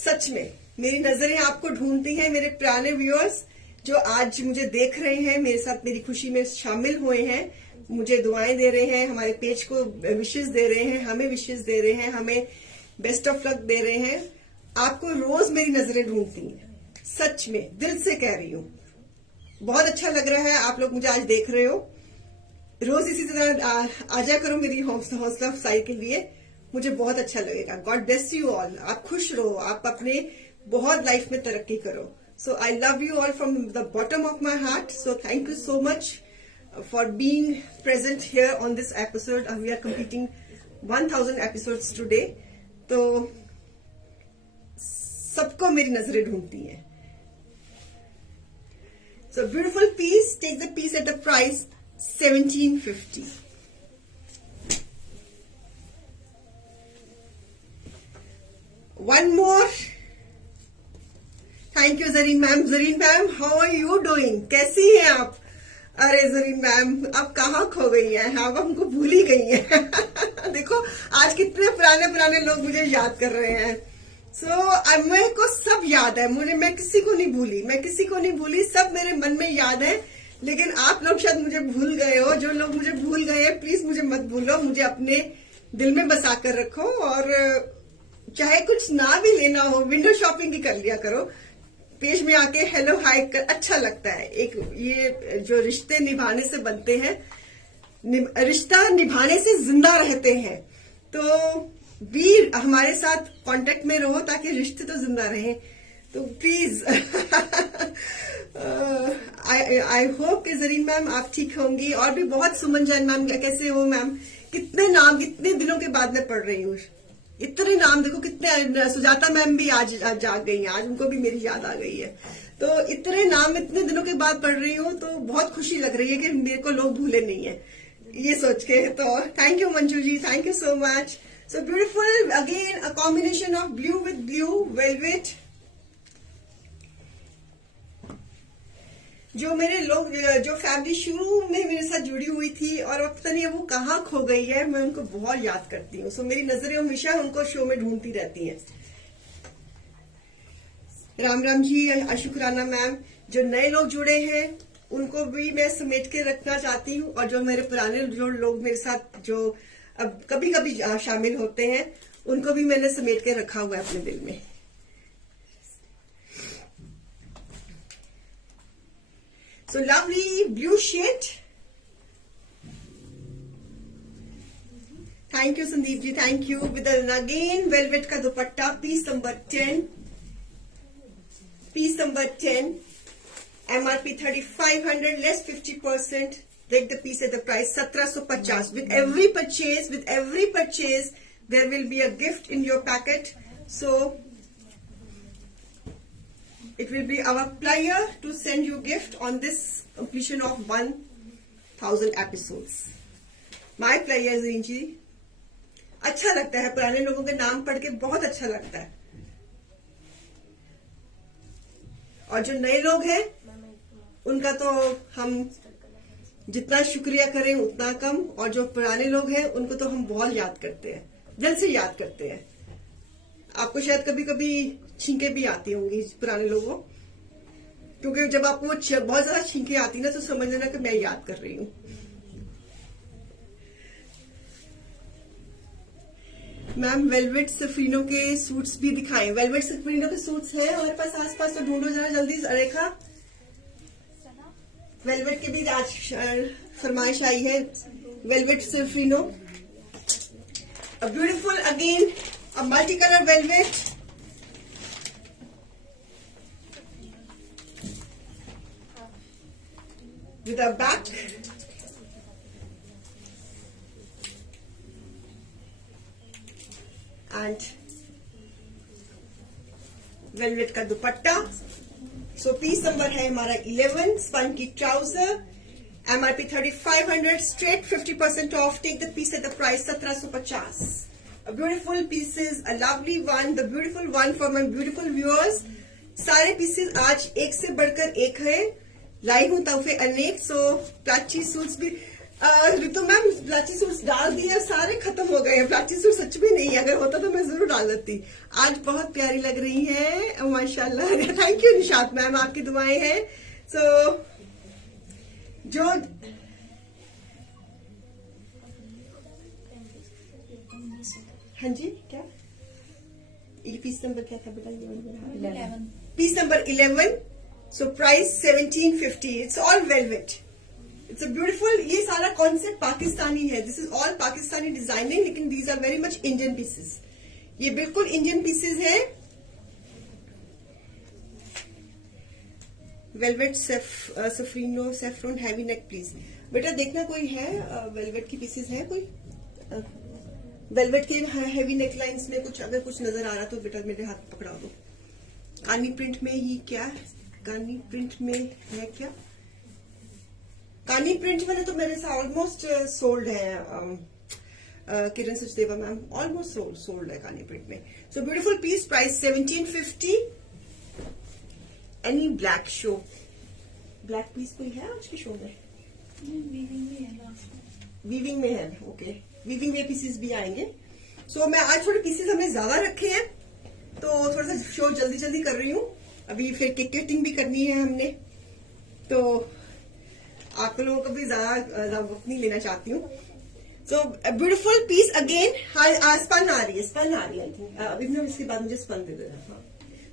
सच में मेरी नजरें आपको ढूंढती हैं. मेरे पुराने व्यूअर्स जो आज मुझे देख रहे हैं, मेरे साथ मेरी खुशी में शामिल हुए हैं, मुझे दुआएं दे रहे हैं, हमारे पेज को विशेष दे रहे हैं, हमें विशेष दे रहे हैं, हमें बेस्ट ऑफ लक दे रहे हैं. आपको रोज मेरी नजरें ढूंढती हैं. सच में दिल से कह रही हूं. बहुत अच्छा लग रहा है आप लोग मुझे आज देख रहे हो. रोज इसी तरह आजा करो मेरी हौसला अफजाई के लिए. मुझे बहुत अच्छा लगेगा. God bless you all. आप खुश रहो, आप अपने बहुत लाइफ में तरक्की करो. So I love you all from the bottom of my heart. So thank you so much for being present here on this episode. We are completing 1000 episodes today. तो सबको मेरी नजरें ढूंढती हैं. So beautiful piece. Take the piece at the price 1750. One more. Thank you Zareen ma'am. How are you doing? कैसी हैं आप? अरे जरीन मैम, आप कहाँ खो गई हैं? आप हमको भूल ही गई हैं. देखो आज कितने पुराने लोग मुझे याद कर रहे हैं. सो मेरे को सब याद है. मैं किसी को नहीं भूली. सब मेरे मन में याद है. लेकिन आप लोग शायद मुझे भूल गए हो. जो लोग मुझे भूल गए हैं, प्लीज मुझे मत भूलो. मुझे अपने दिल में बसा कर रखो. और चाहे कुछ ना भी लेना हो, विंडो शॉपिंग ही कर लिया करो। पेज में आके हेलो हाय कर अच्छा लगता है। एक ये जो रिश्ते निभाने से बनते हैं, रिश्ता निभाने से जिंदा रहते हैं। तो भी हमारे साथ कांटेक्ट में रहो ताकि रिश्ते तो जिंदा रहे। तो प्लीज आई होप कि जरीन मैम आप ठीक होंगी, और भी बहुत। सुमन जैन मैम कैसे हो मैम? कितने नाम कितने दिनों के बाद मैं पढ़ रही हूँ, इतने नाम देखो कितने। सुजाता मैम भी आज जाग गई हैं, आज उनको भी मेरी याद आ गई है। तो इतने नाम इतने दिनों के बाद पढ़ रही हूँ, तो बहुत खुशी लग रही है कि मेरे को लोग भूले नहीं है ये सोच के। तो thank you Manju ji, thank you so much. So beautiful again, a combination of blue with blue velvet. जो मेरे लोग, जो फैमिली शुरू में मेरे साथ जुड़ी हुई थी और अब पता नहीं वो कहाँ खो गई है, मैं उनको बहुत याद करती हूँ। सो मेरी नजरें हमेशा उनको शो में ढूंढती रहती हैं। राम राम जी, शुक्राना मैम। जो नए लोग जुड़े हैं उनको भी मैं समेट के रखना चाहती हूँ, और जो मेरे पुराने जो लोग मेरे साथ जो अब कभी कभी शामिल होते हैं उनको भी मैंने समेट के रखा हुआ है अपने दिल में। So lovely blue shade. Thank you Sandeep ji, thank you. With an again velvet ka dupatta, piece number 10. Piece number 10. MRP 3500 less 50%. Take the piece at the price 1750. With every purchase, there will be a gift in your packet. So it will be our pleasure to send you gift on this completion of 1000 episodes. My pleasure Zareen जी। अच्छा लगता है पुराने लोगों के नाम पढ़ के, बहुत अच्छा लगता है। और जो नए लोग हैं उनका तो हम जितना शुक्रिया करें उतना कम, और जो पुराने लोग हैं उनको तो हम बहुत याद करते हैं, दिल से याद करते हैं। आपको शायद कभी कभी छींके भी आती होंगी पुराने लोगों, क्योंकि जब आपको बहुत ज्यादा छींके आती ना तो समझ लेना कि मैं याद कर रही हूँ। मैम वेलवेट सफरीनो के सूट्स भी दिखाएं। वेलवेट सफरीनो के सूट्स हैं हमारे पास आसपास, तो ढूंढो जरा जल्दी। रेखा, वेलवेट के भी आज फरमाइश आई है। Velvet safrino, a beautiful again a multi colour velvet. With a back, and velvet का दुपट्टा। सो पीस नंबर है हमारा 11, स्पन की trouser, MRP 3500, straight 50% off. Take the piece at the price 1750। A beautiful pieces, a lovely one, the beautiful one for my beautiful viewers। सारे pieces आज एक से बढ़कर एक है, लाई हूं तोहफे अनेक। सो प्लाची सूट्स भी, ऋतु मैम प्लाची सूट्स डाल दिए, सारे खत्म हो गए हैं। प्लाची सूट सच में नहीं है, अगर होता तो मैं जरूर डाल देती। आज बहुत प्यारी लग रही है माशाल्लाह। थैंक यू निशात मैम, आपकी दुआएं हैं। सो जो हाँ जी, क्या ये पीस नंबर क्या था बेटा? 11, piece number 11। So price 1750. It's all velvet. It's a beautiful. ये सारा कॉन्सेप्ट पाकिस्तानी है। This is all Pakistani designing, लेकिन these are very much Indian pieces. ये बिल्कुल इंडियन पीसेस हैं। Velvet safrino saffron heavy neck please. बेटा देखना कोई है वेलवेट की पीसेस है कोई? वेलवेट के हैवी नेक लाइन्स में कुछ अगर कुछ नजर आ रहा तो बेटा मेरे हाथ पकड़ा दो। कानी प्रिंट में ही क्या? कानी प्रिंट में है क्या? कानी प्रिंट वाले तो मेरे साथ ऑलमोस्ट सोल्ड है। Kiran Sachdeva ma'am, almost sold है कानी प्रिंट में। So beautiful piece, price 1750। Any black show, black piece कोई है आज के शो में? वीविंग में है, ओके। वीविंग में पीसेस भी आएंगे। सो मैं आज थोड़े पीसेस हमने ज्यादा रखे हैं, तो थोड़ा सा शो जल्दी जल्दी कर रही हूँ। अभी फिर टिकटिंग भी करनी है हमने, तो आप लोगों को भी ज्यादा वक्त नहीं लेना चाहती हूँ। So a beautiful piece again. Spun आ रही है आई थिंक अभी मैं इसके बाद मुझे स्पन दे देना.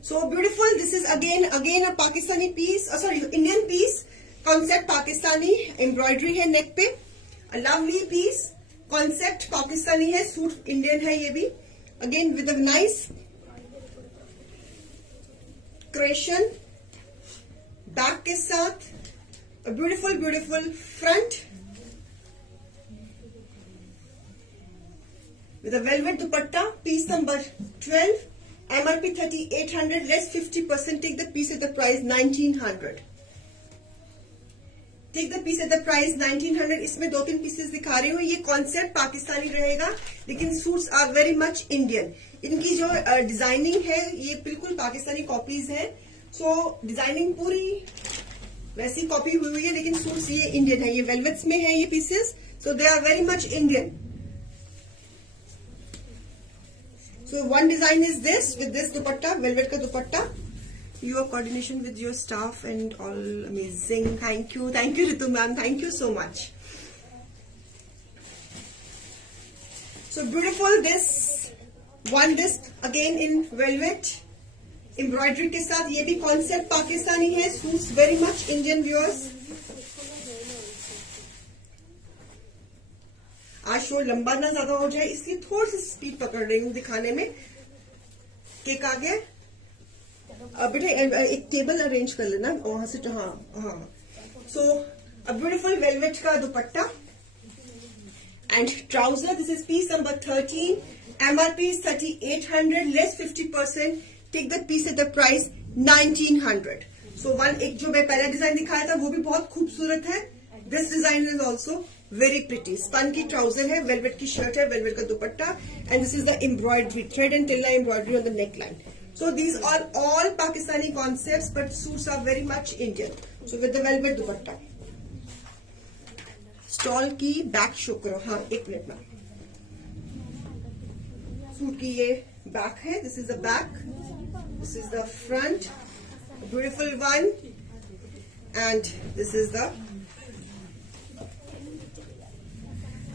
So beautiful. This is again a Pakistani piece. Sorry, Indian piece. Concept Pakistani. Embroidery है neck पे. A lovely piece. Concept Pakistani है. Suit Indian है ये भी. Again with a nice creation. Back के साथ. A beautiful front. With a velvet dupatta, piece number 12, MRP 3800, less 50%, take the piece at the price 1900. Take the piece at the price 1900. इसमें 2-3 pieces दिखा रही हूँ. ये कॉन्सेप्ट पाकिस्तानी रहेगा, लेकिन suits are very much Indian. इनकी जो डिजाइनिंग है ये बिल्कुल पाकिस्तानी कॉपीज है. सो डिजाइनिंग पूरी वैसी कॉपी हुई है, लेकिन सूट्स ये इंडियन है. ये वेलवेट्स में है ये pieces, so they are very much Indian. So one design is this with this dupatta, velvet ka dupatta. Your coordination with your staff and all amazing. Thank you Ritu ma'am. Thank you so much. So beautiful. This one disc again in velvet embroidery के साथ. ये भी concept Pakistani है. Suits very much Indian viewers. आज show लंबा ना ज्यादा हो जाए इसलिए थोड़ी सी स्पीड पकड़ रही हूँ दिखाने में. केक आ गया बेटा. एक टेबल अरेंज कर लेना वहां से. हाँ. सो अ ब्यूटीफुल वेलवेट का dupatta and trouser. This is piece number 13. MRP is 3800, less 50%. Take the piece at the price 1900. So एक जो मैं पहला डिजाइन दिखाया था वो भी बहुत खूबसूरत है. This design is also very pretty. Spun की ट्राउजर है, वेलवेट की शर्ट है, वेलवेट का dupatta, and this is the embroidery thread and tilla embroidery on the neckline. So these are all Pakistani concepts but suits are very much Indian. So with the velvet dupatta. Stole की back show करो. हाँ, एक minute में. Suit की ये back है. This is the back, this is the front, beautiful one, and this is the.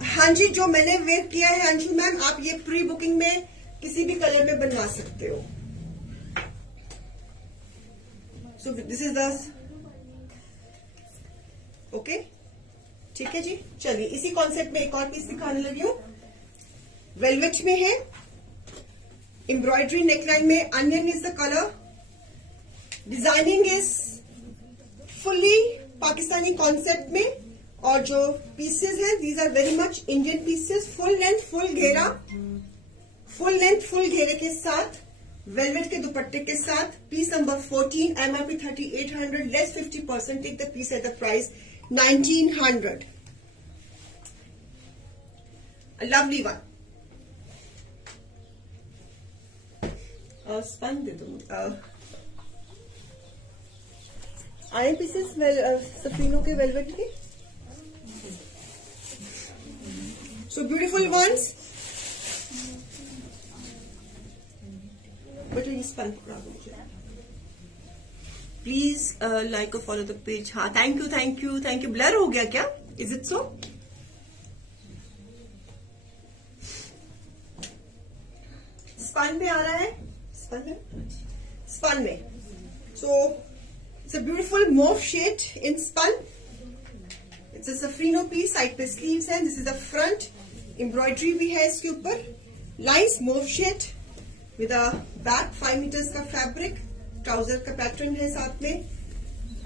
हाँ जी, जो मैंने वेयर किया है अंशु मैम, आप ये प्री बुकिंग में किसी भी कलर में बनवा सकते हो. सो दिस इज द ओके. ठीक है जी. चलिए इसी कॉन्सेप्ट में एक और पीस दिखाने लगी हूँ. वेलवेट में है, एम्ब्रॉयडरी नेकलाइन में, onion is the colour. Designing is fully Pakistani concept में, और जो पीसेस हैं these are very much Indian pieces. Full length full घेरे के साथ, वेलवेट के दुपट्टे के साथ. Piece number 14, MRP 3800, less 50%. Take the piece at the price 1900. A lovely one. Spun दे दो. आए पीसेस सफीनों के वेलवेट के. So beautiful ones. But ये स्पन पकड़ा दो मुझे. Please like or follow the page. हाँ, thank you. Blur हो गया क्या? Is it so? स्पन पे आ रहा है. स्पन में. So it's a beautiful mauve shade in spun. It's a safrino piece. Side पे स्लीव्स हैं. This is the front. Embroidery भी है इसके ऊपर. लाइस mauve shade with a back 5 metres का फैब्रिक. ट्राउजर का पैटर्न है साथ में.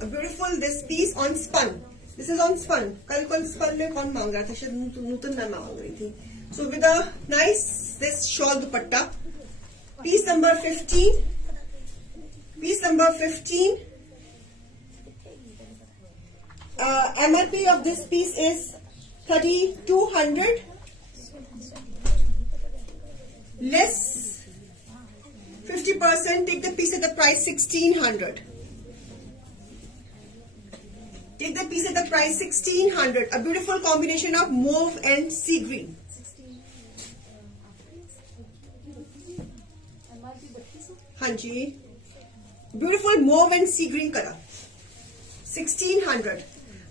Beautiful this piece on spun. This is on spun. कल स्पन में कौन मांग रहा था? शायद नूतन मैम मांग रही थी. So with a nice this shawl dupatta. Piece number 15. MRP of this piece is 3200. Less 50%. Take the piece at the price 1600. Take the piece at the price 1600. A beautiful combination of mauve and sea green. हाँ जी, beautiful mauve and sea green color. 1600.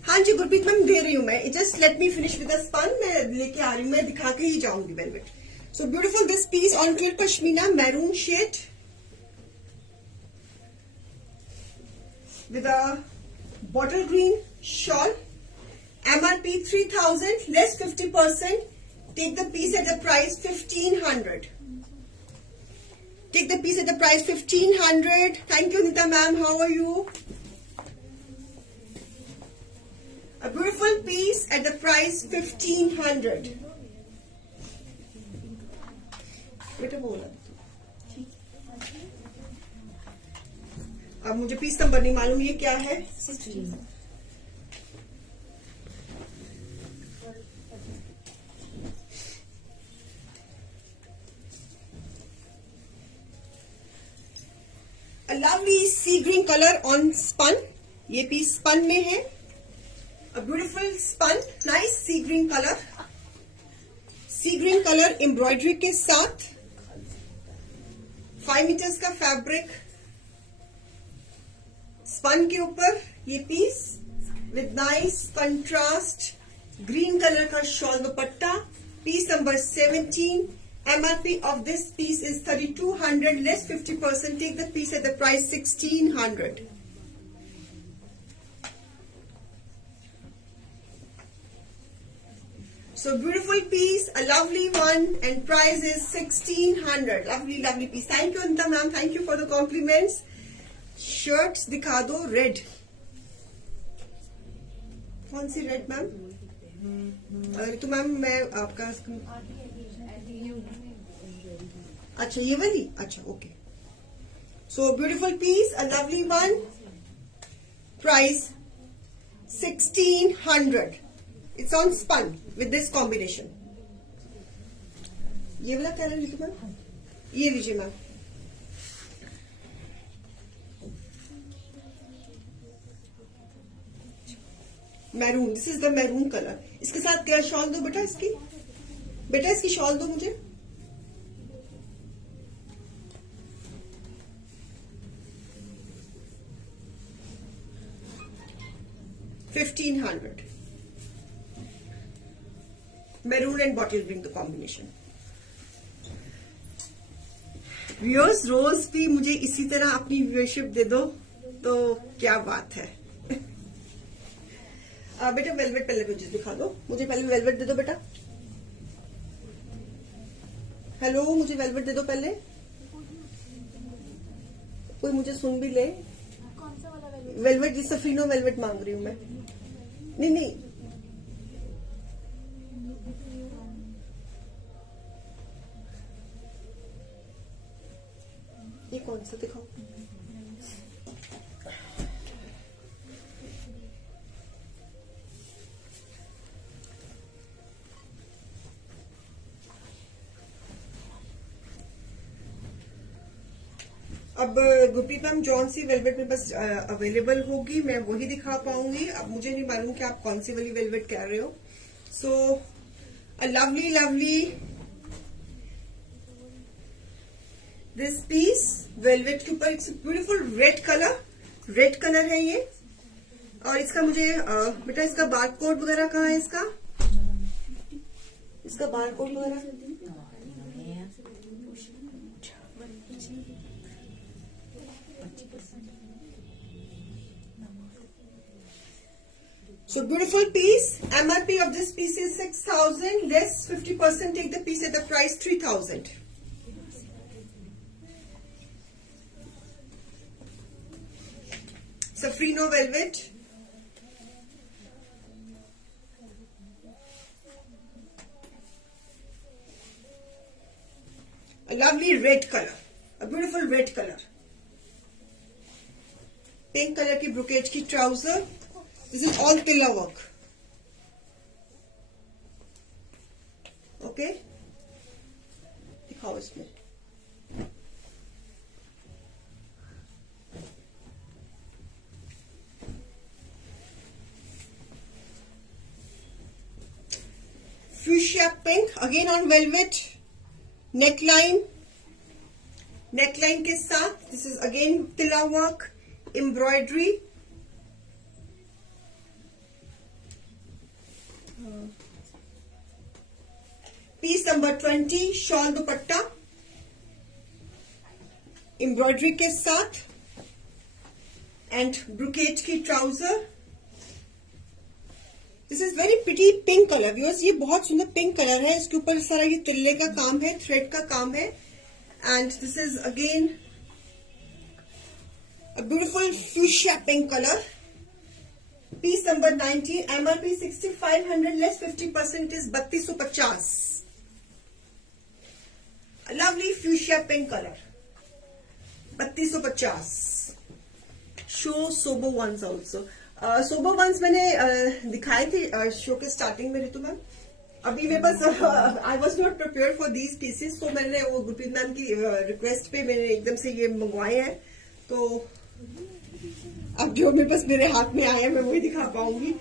हाँ जी Gurpreet ma'am दे रही हूँ मैं. Just let me finish with the spun. मैं लेके आ रही हूँ, मैं दिखा के ही जाऊंगी velvet. So beautiful this piece on clip pashmina maroon shade with a bottle green shawl. MRP 3000 less 50%. Take the piece at the price 1500. Take the piece at the price 1500. Thank you Nita ma'am. How are you? A beautiful piece at the price 1500. बेटा बोला. अब मुझे piece number नहीं मालूम ये क्या है. 16. A lovely sea green color on spun. ये पीस spun में है. A beautiful spun, nice sea green color. Sea green color embroidery के साथ 5 meters का फैब्रिक स्पन के ऊपर ये piece with nice contrast green colour का shawl dupatta. Piece number 17. MRP of this piece is 3200 less 50%. Take the piece at the price 1600. So beautiful piece, a lovely one, and price is 1600. Lovely, lovely piece. Thank you Anita ma'am. Thank you for the compliments. Shirts दिखा दो. Red. कौन सी red ma'am? तो ma'am मैं आपका अच्छा ये वाली. अच्छा okay. So beautiful piece, a lovely one. Price 1600. It's on spun with this combination. ये वाला कलर लीजिए मैम. ये लीजिए ma'am. Maroon. This is the maroon colour. इसके साथ क्या शॉल दो बेटा इसकी. बेटा इसकी शॉल दो मुझे. $1500. Maroon and bottle green the combination. Viewers रोज भी मुझे इसी तरह अपनी व्यूअरशिप दे दो तो क्या बात है. बेटा वेलवेट पहले मुझे दिखा दो. मुझे पहले वेलवेट दे दो बेटा. हेलो मुझे वेलवेट दे दो पहले. कोई मुझे सुन भी ले. कौन सा वाला वेलवेट? वेलवेट जिस सफरीनो वेलवेट मांग रही हूं मैं. नहीं ये कौन सा दिखाओ. अब गुरप्रीत मैम जॉन सी वेलवेट में बस अवेलेबल होगी, मैं वही दिखा पाऊंगी. अब मुझे नहीं मालूम कि आप कौन सी वाली वेलवेट कह रहे हो. So a lovely lovely this piece velvet के ऊपर. It's beautiful red colour. Red colour है ये. और इसका मुझे बेटा इसका बारकोड वगैरह कहाँ है इसका. इसका बारकोड वगैरह. So beautiful piece. MRP of this piece is 6000 less 50%. Take the piece at the price 3000. Safrino velvet. A lovely red color. A beautiful red color. Pink color की brocade की trouser. This is all tilla work. Okay? दिखाओ इसमें. Fuchsia pink again on velvet. Neckline. Neckline के साथ. This is again tilla work. Embroidery. Piece number 20 shawl dupatta embroidery के साथ and brocade की trouser. This is very pretty pink colour viewers. ये बहुत सुंदर पिंक कलर है. इसके ऊपर सारा ये तिल्ले का काम है, थ्रेड का काम है. And this is again a beautiful fuchsia pink colour. Piece number 19 MRP 6500 less 50% is 3250. Lovely fuchsia pink colour 3250. Show sober ones also. Sober ones मैंने दिखाए थे शो के स्टार्टिंग में ऋतु मैम. अभी मेरे पास I was not prepare for these pieces, तो मैंने वो गुरप्रीत मैम की रिक्वेस्ट पे मैंने एकदम से ये मंगवाए हैं. तो अब जो मेरे पास मेरे हाथ में आया मैं वही दिखा पाऊंगी.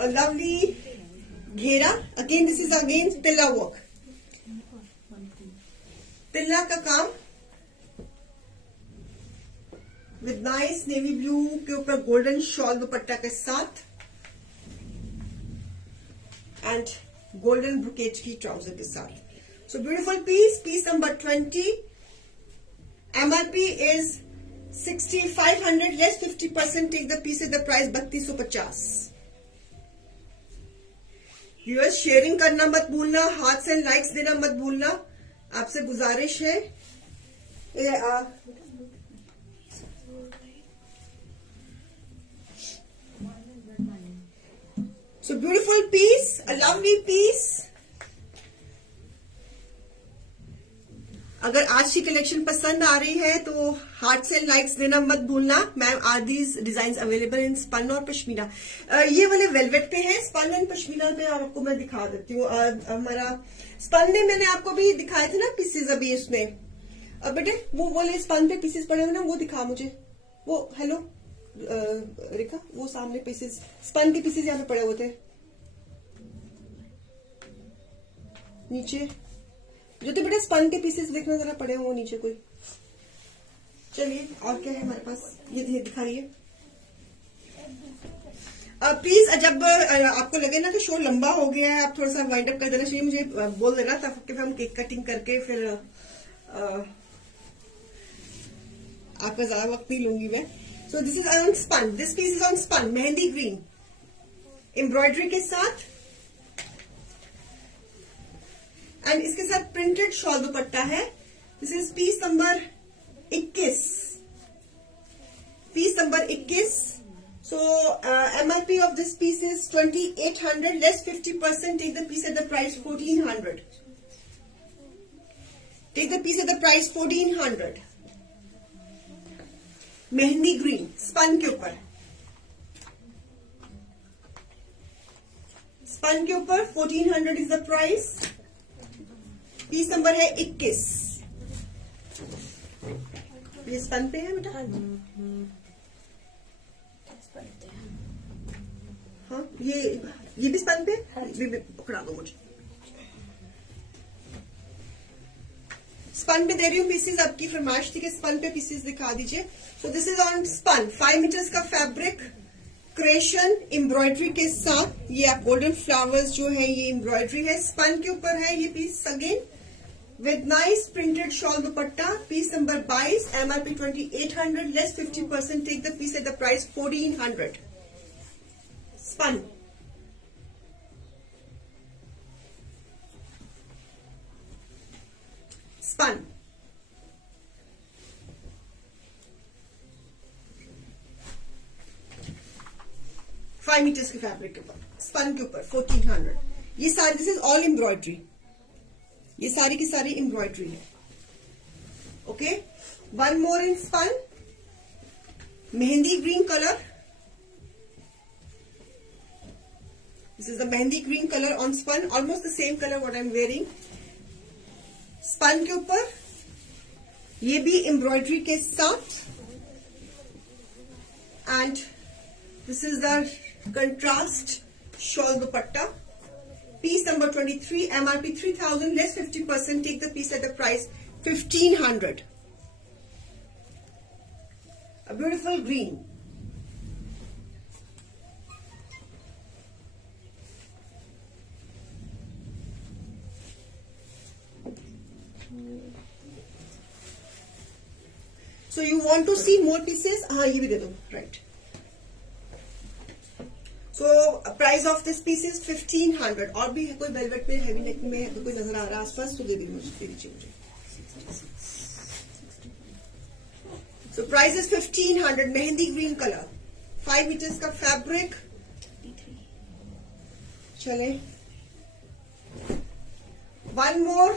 लवली घेरा. Again this is again tilla work. Tilla का काम विद नाइस नेवी ब्लू के ऊपर गोल्डन शॉल दुपट्टा के साथ एंड गोल्डन ब्रोकेट की ट्राउजर के साथ. So beautiful piece. Piece number 20. MRP is 6500 less 50%. Take the piece at the price 3250. Viewers sharing करना मत भूलना, हार्ट्स एंड लाइक्स देना मत भूलना. आपसे गुजारिश है. So beautiful piece, a lovely piece. अगर आज की कलेक्शन पसंद आ रही है तो हार्ट्स एंड लाइक्स देना मत भूलना. Ma'am are these design available in spun और पश्मीना. ये वाले वेलवेट पे है. स्पन एंड पश्मीना में आपको मैं दिखा देती हूँ. हमारा स्पन में मैंने आपको भी दिखाए थे ना पीसेस अभी इसमें. बेटे वो वाले स्पन पे पीसेस पड़े हुए ना वो दिखा मुझे. वो हेलो रिका वो सामने पीसेस स्पन के पीसेस यहाँ पे पड़े हुए थे नीचे. जो तो बेटा स्पन के पीसेस देखना जरा पड़े हो वो नीचे कोई. चलिए और क्या है हमारे पास ये दिखाइए. प्लीज जब आपको लगे ना कि शो लंबा हो गया है आप थोड़ा सा वाइंड अप कर देना चाहिए. मुझे बोल देना ताकि हम केक कटिंग करके फिर आपका ज्यादा वक्त नहीं लूंगी मैं. So this is on spun. This piece is on spun mehndi green embroidery के साथ एंड इसके साथ प्रिंटेड शॉल दुपट्टा है. This is piece number 21. Piece number 21. So MRP of this piece is 2800 less 50%. Take the piece at the price 1400. Take the piece at the price 1400. Mehndi green spun के ऊपर. Spun के ऊपर 1400 is the price. Piece number है 21. ये spun पे है बेटा. हाँ ये भी स्पन पे. ये पकड़ा दो मुझे. स्पन पे दे रही हूँ पीसेस. आपकी फरमाइश थी कि स्पन पे पीसेस दिखा दीजिए. So this is on spun 5 metres का फैब्रिक क्रेशन एम्ब्रॉयडरी के साथ. ये आप गोल्डन फ्लावर्स जो है ये एम्ब्रॉयडरी है. स्पन के ऊपर है ये piece again with nice printed shawl dupatta. Piece number 22. MRP 2800 less 50%. Take the piece at the price 1400. Spun. Spun. Five metres के फैब्रिक के ऊपर स्पन के ऊपर 1400. ये सारी दिस इज ऑल एम्ब्रॉयडरी. ये सारी की सारी एम्ब्रॉयडरी है. Okay one more in spun mehndi green colour. This is the mehndi green colour on spun. Almost the same colour what I am wearing. Spun के ऊपर ये भी एम्ब्रॉयडरी के साथ and this is the contrast shawl dupatta. Piece number 23. MRP 3000 less 50%. Take the piece at the price 1500. A beautiful green. So you want to see more pieces? हाँ ये भी दे दो, right. So price of this piece is 1500. और भी कोई velvet में heavy नेक में कोई नजर आ रहा है आसपास तो दे दीजिए मुझे. So price is 1500. Mehndi green colour, 5 meters का फैब्रिक. चले one more.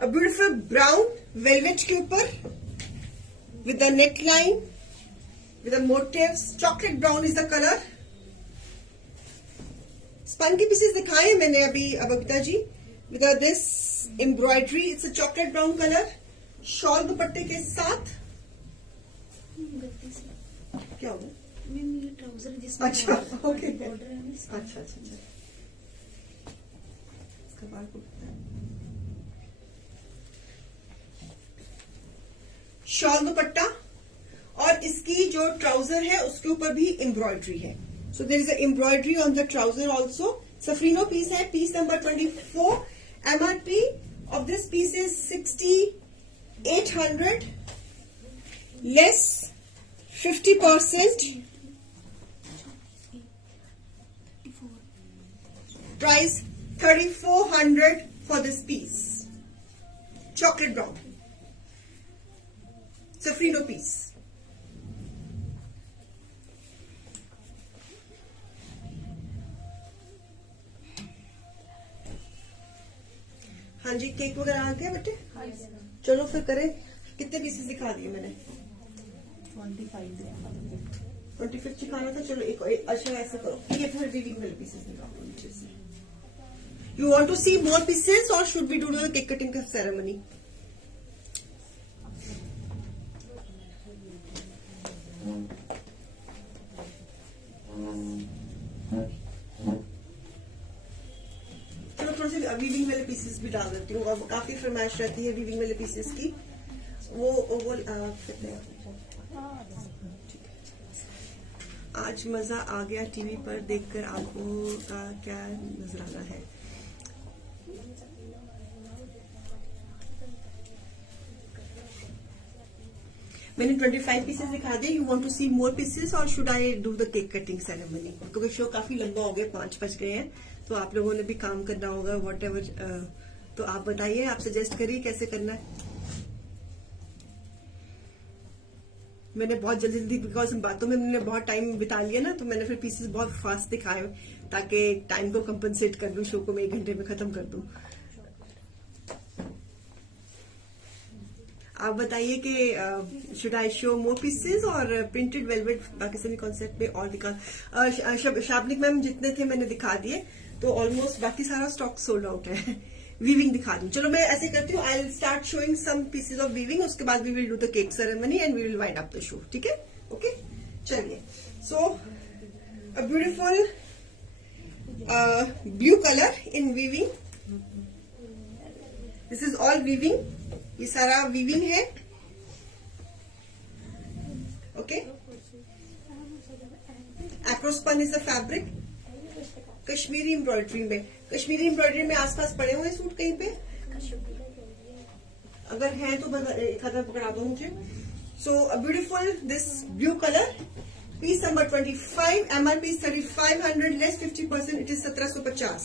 A beautiful brown velvet के ऊपर with the neckline, with the motifs. Chocolate brown is the color. Spun के pieces दिखाए हैं मैंने अभी Babita ji. With this embroidery, it's a chocolate brown color. Shawl दुपट्टे के साथ. गलती से क्या होगा? मैम ये ट्राउजर जिसमें अच्छा, बॉर्डर okay. है ना इसका। अच्छा. इसका बाल को शॉल दुपट्टा और इसकी जो ट्राउजर है उसके ऊपर भी एम्ब्रॉयडरी है. So there is a embroidery on the trouser also. सफरीनो पीस है, piece number 24. MRP of this piece is 6800 less 50%. Price 3400 for this piece. Chocolate brown. Safrino piece. हाँ जी, केक वगैरह आते हैं बेटे? चलो फिर करें. कितने पीसेस दिखा दिए मैंने? 25 दिखाना था. चलो एक अच्छा ऐसे करो, ये फिर वीविंग वाले पीसेस दिखाओ नीचे से. You want to see more pieces or should we do the cake cutting ceremony? चलो थोड़े से वीविंग वाले पीसेस भी डाल देती हूँ. अब काफी फरमाइश रहती है वीविंग वाले पीसेस की. वो कहते हैं आज मजा आ गया टीवी पर देखकर. आंखों का क्या नजराना है. मैंने 25 पीसेस दिखा दिए. You want to see more pieces or should I do the cake cutting ceremony? क्योंकि शो काफी लंबा हो गया, 5 बज गए हैं, तो आप लोगों ने भी काम करना होगा वॉट एवर. तो आप बताइए, आप सजेस्ट करिए कैसे करना है. मैंने बहुत जल्दी जल्दी बिकॉज बातों में मैंने बहुत टाइम बिता लिया ना, तो मैंने फिर पीसेस बहुत फास्ट दिखाए ताकि टाइम को कंपनसेट कर दूं, शो को मैं 1 घंटे में खत्म कर दूं. आप बताइए कि should I show more pieces और प्रिंटेड वेलवेट पाकिस्तानी कॉन्सेप्ट में और दिखा. शाबनिक मैम जितने थे मैंने दिखा दिए, तो ऑलमोस्ट बाकी सारा स्टॉक सोल्ड आउट है. वीविंग दिखा दूं. चलो मैं ऐसे करती हूँ, I will start showing some pieces of weaving. उसके बाद we will do the cake ceremony and we will wind up the show. ठीक है? ओके, चलिए. So a beautiful blue colour in weaving. This is all weaving. ये सारा weaving है. Okay. एक्रोस्पन is the fabric. Kashmiri embroidery में, Kashmiri embroidery में आसपास पड़े हुए सूट कहीं पे अगर हैं तो एक आधा पकड़ा दो मुझे. So a beautiful this blue colour, piece number 25. MRP 3500 less 50%. It is 1750.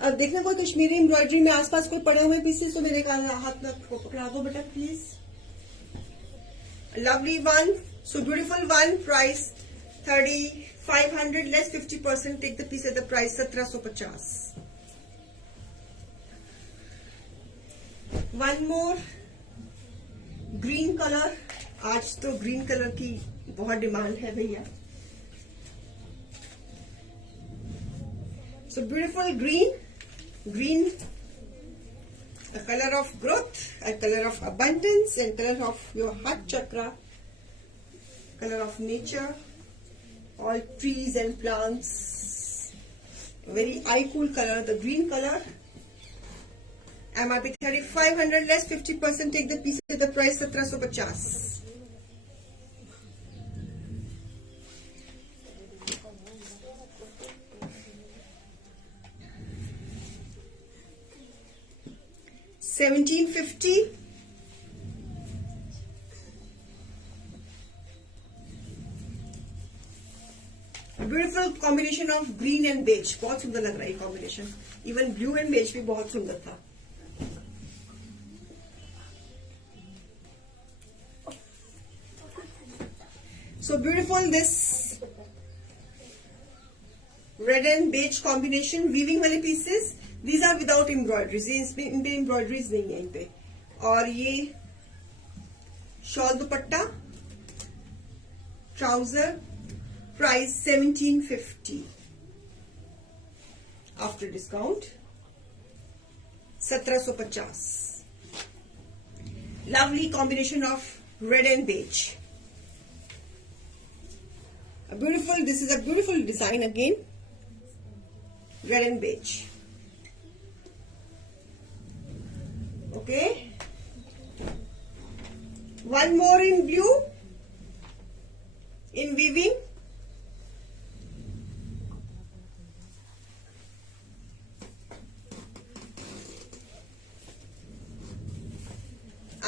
अब देखना कोई कश्मीरी एम्ब्रॉयडरी में आसपास कोई पड़े हुए पीसेस तो मेरे हाथ में पकड़ा दो बेटा please. Lovely one. So beautiful one. Price 3500 less 50%. Take the piece at the price 1750. One more green colour. आज तो ग्रीन कलर की बहुत डिमांड है भैया. So beautiful green. Green, a color of growth, a color of abundance, and color of your heart chakra, color of nature, all trees and plants. Very eye cool color, the green color. MRP 3500 less 50%. Take the piece at the price 1750. 1750. Beautiful combination of green and beige, बहुत सुंदर लग रहा है combination. Even blue and beige भी बहुत सुंदर था. So beautiful, this red and beige combination weaving वाले pieces. These are without embroideries. ये इन पे embroideries नहीं है इन पे. और ये shawl dupatta, trouser, price 1750 after discount 1750. Lovely combination of red and beige. This is a beautiful design again. Red and beige. Okay. One more in blue. In weaving.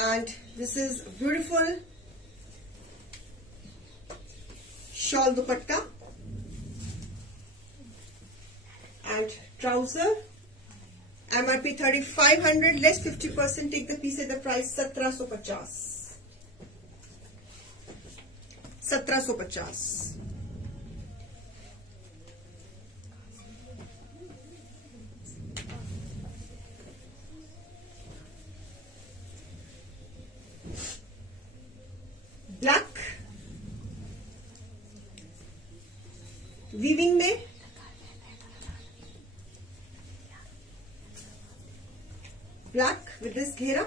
And this is beautiful shawl dupatta and trouser. MRP 3500, less 50%, take the piece at the price 1750. 1750. Black weaving में, black with this घेरा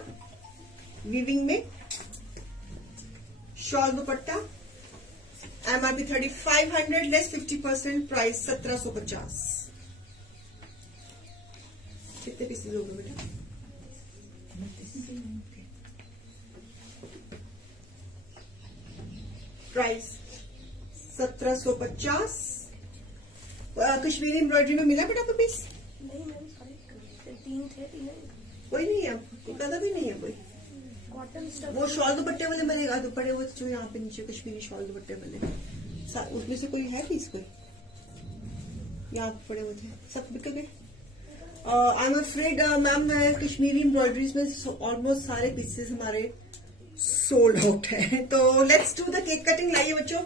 weaving में, shawl दुपट्टा, MRP 3500, less 50%, price 1750. कितने pieces हो गए बेटा? Price 1750. Kashmiri embroidery में मिला बेटा आपको पीस? नहीं मैम, सॉरी, 3 थे, 3 कोई नहीं है, कदा भी नहीं है कोई. Cotton stuff. वो शॉल दुपट्टे वाले मिलेगा, दुपट्टे वो जो यहाँ पे नीचे कश्मीरी शॉल दुपट्टे वाले, उसमें से कोई है पीस? कोई यहाँ पड़े हुए थे, सब बिक गए. I am afraid ma'am, Kashmiri embroideries में ऑलमोस्ट सारे पीसेस हमारे सोल्ड आउट है. तो let's do the cake cutting. लाइए बच्चों,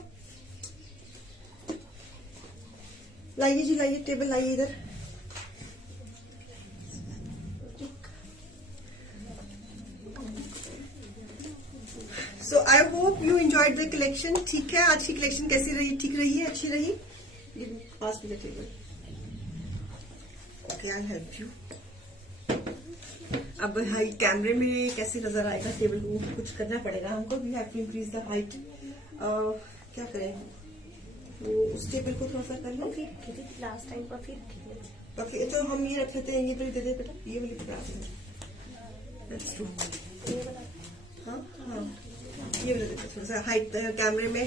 लाइए जी, लाइए, टेबल लाइए इधर. So I hope you enjoyed the collection. ठीक है, आज की कलेक्शन कैसी रही? ठीक रही है? अच्छी रही? पास में table. Okay, I help you. अब हाई कैमरे में कैसे नजर आएगा टेबल को? कुछ करना पड़ेगा हमको. We have to increase the height. क्या करें? वो उस टेबल को थोड़ा सा कर लो. लास्ट टाइम पर फिर तो हम ये रख लेते हैं. ये वाली दे दे बेटा, ये वाली पकड़ा दे. हाँ हाँ, ये वाला देते थोड़ा सा हाइट कैमरे में.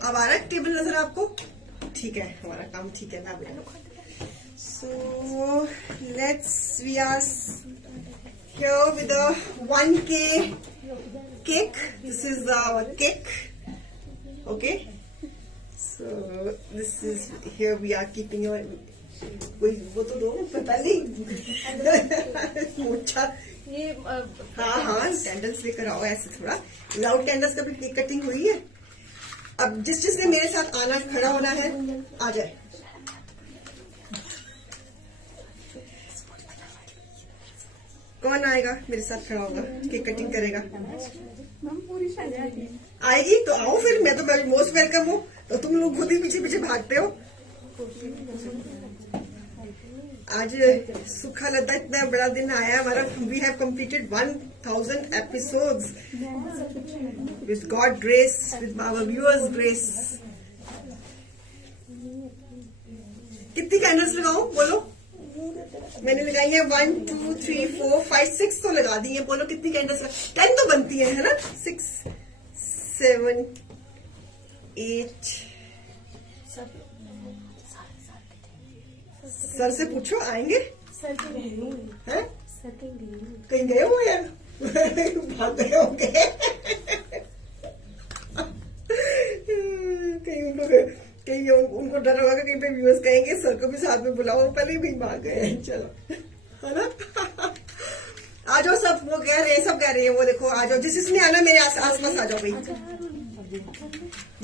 अब आ रहा है टेबल नजर आपको? ठीक है, हमारा काम ठीक है ना बेटा. So we are here with a 1K cake. This is our cake. Okay. So this is here we are keeping your. कोई वो तो दो, पता नहीं. मोचा. ये हाँ, कैंडल्स लेकर आओ. ऐसे थोड़ा विदाउट कैंडल्स का भी केक कटिंग हुई है. अब जिसने मेरे साथ आना खड़ा होना है आ जाए. कौन आएगा मेरे साथ खड़ा होगा, केक कटिंग करेगा? आएगी तो आओ फिर. मैं तो मोस्ट वेलकम हूँ. तो तुम लोग खुद ही पीछे पीछे भागते हो. आज सुखा लद्दा इतना बड़ा दिन आया हमारा. We have completed 1000 episodes with God grace, with our viewers grace. कितनी कैंडल्स लगाऊं बोलो? मैंने लगाई है 1 2 3 4 5 6 तो लगा दी है. बोलो कितनी कैंडल्स? 10 तो बनती है ना? 6 7 8 सर से पूछो आएंगे सर के गए हुए हैं? सर के गए हुए कहीं गए हुए हैं? भाग गए होंगे। कहीं उनको डर होगा कि कहीं पे व्यूअर्स कहेंगे सर को भी साथ में बुलाओ, पहले भी भाग गए हैं। चलो, है ना? आ जाओ सब, वो कह रहे हैं, सब कह रही है, वो देखो आ जाओ, जिसने आना मेरे आसपास आ जाओ भाई,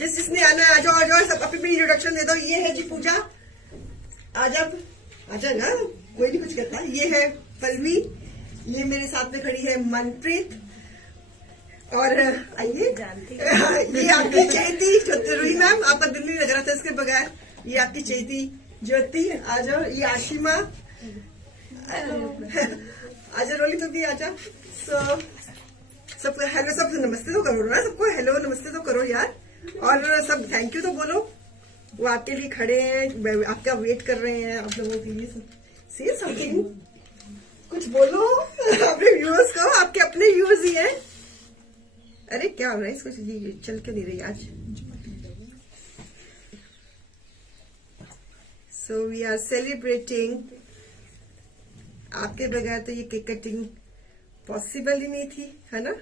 जिसने आना आ जाओ, आ जाओ सब, अपनी इंट्रोडक्शन दे दो। ये है जी पूजा, आजा ना, कोई नहीं कुछ कहता। ये है पल्लवी, ये मेरे साथ में खड़ी है मनप्रीत, और आइए ये आपकी चैती ज्योति मैम, आपका दिल नहीं लग रहा था इसके बगैर। ये आपकी चैती ज्योति, आ जाओ। ये आशिमा, आजा रोली, तो भी आजा। सबको हेलो, सब नमस्ते तो करो ना, सबको हेलो नमस्ते तो करो यार, और सब थैंक यू तो बोलो। वो आपके लिए खड़े हैं, आपका वेट कर रहे हैं, आप लोगों के लिए। से समथिंग, कुछ बोलो अपने व्यूअर्स को, आपके अपने व्यूअर्स ही हैं। अरे क्या हो रहा है इसको, चल क्यों नहीं रही आज? So we are celebrating. आपके बगैर तो ये केक कटिंग पॉसिबल ही नहीं थी, है ना?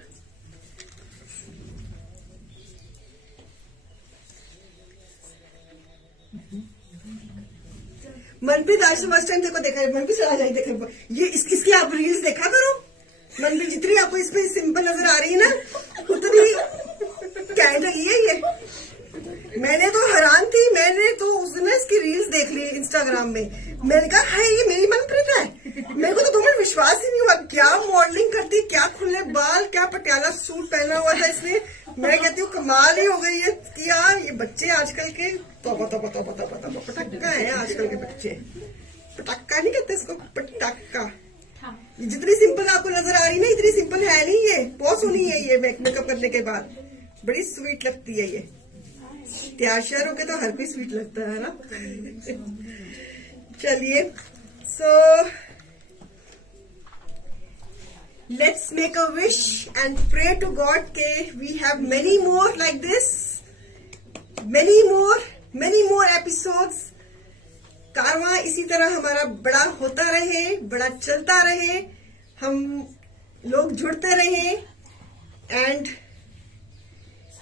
मनप्रीत आज से फर्स्ट टाइम देखो देखा है, मनप्रीत आ जाए देखो, ये इसकी आप रील्स देखा करो। मनप्रीत जितनी आपको इसमें सिंपल नजर आ रही है ना, उतनी कैंट रही है ये। मैंने तो हैरान थी, मैंने तो उस दिन इसकी रील्स देख ली इंस्टाग्राम में, मैंने कहा है ये मेरी मनप्रीत है। मेरे को तो 2 मिनट विश्वास ही नहीं हुआ, क्या मॉडलिंग करती, क्या खुले बाल, क्या पटियाला सूट पहना हुआ था इसने। मैं कहती हूँ कमाल ही हो गई है यार, ये बच्चे आजकल के तौबा पटक्का है आजकल के बच्चे। पटक्का नहीं कहते इसको, पटक्का। जितनी सिंपल आपको नजर आ रही ना, इतनी सिंपल है नहीं ये, बहुत सुनी है ये मेकअप करने के बाद, बड़ी स्वीट लगती है ये। तैयार श्यार होके तो हर कोई स्वीट लगता है ना। चलिए, so let's make a wish and pray to God के we have many more like this, many more episodes. कारवां इसी तरह हमारा बड़ा होता रहे, बड़ा चलता रहे, हम लोग जुड़ते रहे, and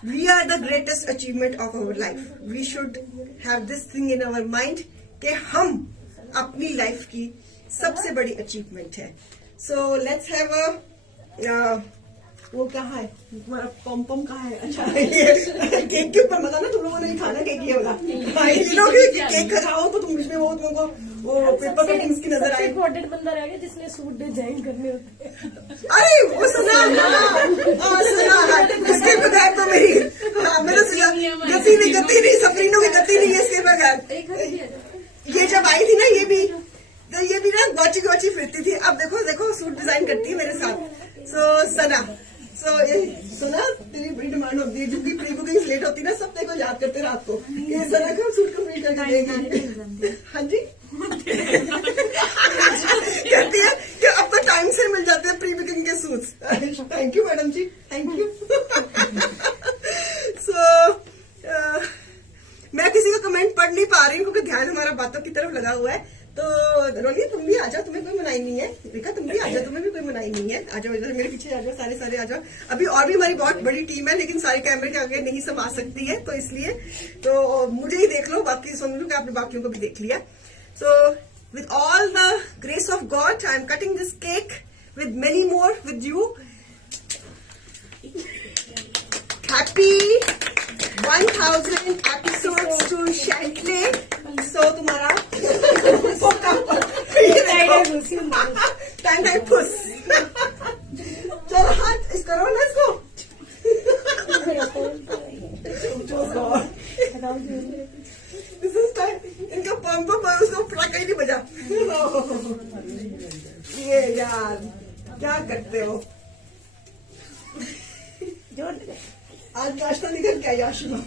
we are the greatest achievement of our life. We should have this thing in our mind कि हम अपनी लाइफ की सबसे बड़ी अचीवमेंट है। So let's have a वो कहाँ है तुम्हारा पॉम कहाँ है? अच्छा केक के ऊपर मत आना, तुम लोगों ने ही खाना केक ये वाला। ये लोग केक खाओ तो तुम इसमें वो तुमको वो पेपर कटिंग्स की नजर आए। इम्पोर्टेंट बंदा रह गया जिसने सूट डिजाइन करने होते हैं। अरे वो सुना इसके बगैर तो मेरी मेरा गति नहीं सफरीनों की गति नहीं है इसके बगैर। ये जब आई थी ना, ये भी ना गौची फिरती थी। अब देखो सूट डिजाइन करती है मेरे साथ। सुना तेरी बड़ी डिमांड होती है, जब भी प्री बुकिंग लेट होती है ना, सब तेरे को याद करते रात को कि सना का सूट कंप्लीट करके देगी। हाँ जी कहती है कि अब तो टाइम से मिल जाते हैं प्री बुकिंग के suits. Thank you madam ji, thank you. So मैं किसी का कमेंट पढ़ नहीं पा रही हूँ क्योंकि ध्यान हमारा बातों की तरफ लगा हुआ है। तो रोलिए तुम भी आ जाओ, तुम्हें कोई मनाई नहीं है। देखा तुम भी आ जाओ, तुम्हें भी कोई मनाई नहीं है। आ जाओ इधर मेरे पीछे आ जाओ, सारे आ जाओ। अभी और भी हमारी बहुत बड़ी टीम है, लेकिन सारे कैमरे के आगे नहीं समा सकती है, तो इसलिए तो मुझे ही देख लो, बाकी सुन लो कि आपने बाकियों को भी देख लिया। So with all the grace of God I am cutting this cake with many more with you. Happy 1000 episodes to शैंटले। सो तुम्हारा टाइम पुस। चलो हाथ इस करो ना इसको। इनका पंप उसको पटाखा ही नहीं बजा। ये यार क्या करते हो? आज नाश्ता निकल के आई आशिमा।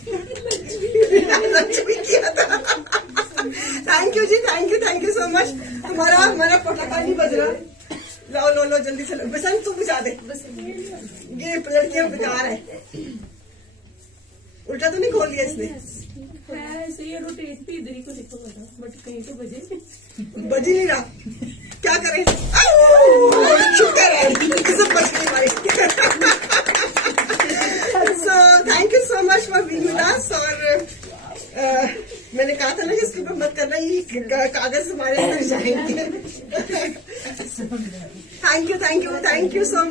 किया था। Thank you ji, thank you so much. हमारा पटाखा नहीं बज रहा। लो जल्दी से बसंत तू बुझा दे। ये लड़कियां बेकार है। उल्टा तो नहीं खोल लिया इसने? है ऐसे ही रोटेट भी इधर ही को देखो बेटा, बट कहीं तो बजे बज ही नहीं रहा, क्या करें? शुक्र है सब बच गई हमारी। सो thank you so much for being with अस। और मैंने कहा था ना कि इसके ऊपर मत करना, ये कागज हमारे अंदर जाएंगे। Thank you so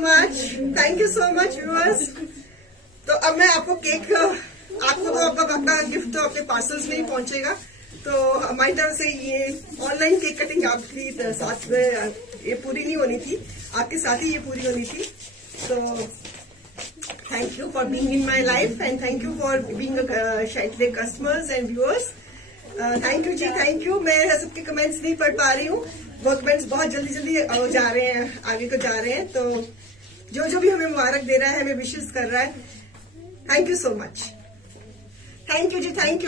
much viewers. तो अब मैं आपको केक, आपको तो आपका गिफ्ट तो अपने पार्सल्स में ही पहुंचेगा, तो हमारी तरफ से ये ऑनलाइन केक कटिंग आपकी साथ में ये पूरी नहीं होनी थी, आपके साथ ही ये पूरी होनी थी। तो thank you for being in my life and thank you for being शाइटले customers and viewers. Thank you ji, thank you. मैं सबके कमेंट्स नहीं पढ़ पा रही हूँ, वो कमेंट्स बहुत जल्दी जा रहे हैं, आगे को जा रहे हैं। तो जो भी हमें मुबारक दे रहा है, हमें विशेष कर रहा है, thank you so much. Thank you ji, thank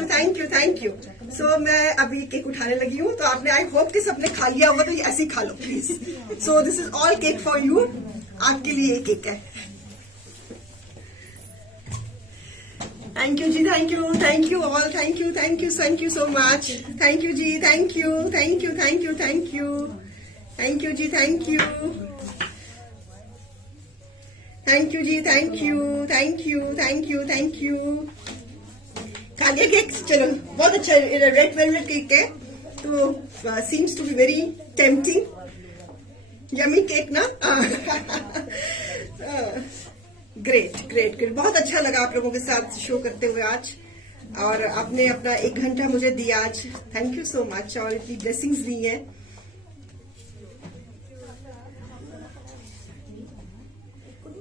you. So मैं अभी केक उठाने लगी हूँ, तो आपने, आई होप कि सबने खा लिया होगा, तो ये ऐसे ही खा लो please. So this is all cake for you, आपके लिए ये केक है। Thank you ji, thank you all, thank you so much. Thank you ji, thank you ji, thank you. Thank you. खा लिया केक? चलो बहुत अच्छा, रेड वेलवेट केक है, तो seems to be very tempting. Yummy cake ना? Great. बहुत अच्छा लगा आप लोगों के साथ शो करते हुए आज, और आपने अपना 1 घंटा मुझे दिया आज। थैंक यू सो मच, और इतनी ब्लेसिंग्स दी हैं।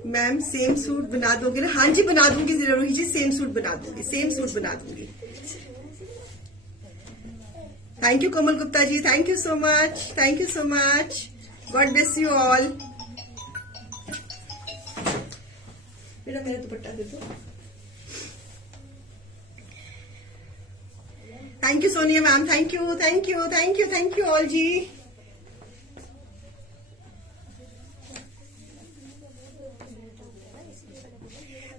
मैम सेम सूट बना दोगे ना? हाँ जी, बना दूंगी जरूर जी, सेम सूट बना दूंगी। Thank you Komal Gupta ji, thank you so much. God bless you all. मेरा दुपट्टा दे दो। Thank you Sonia ma'am, thank you all ji.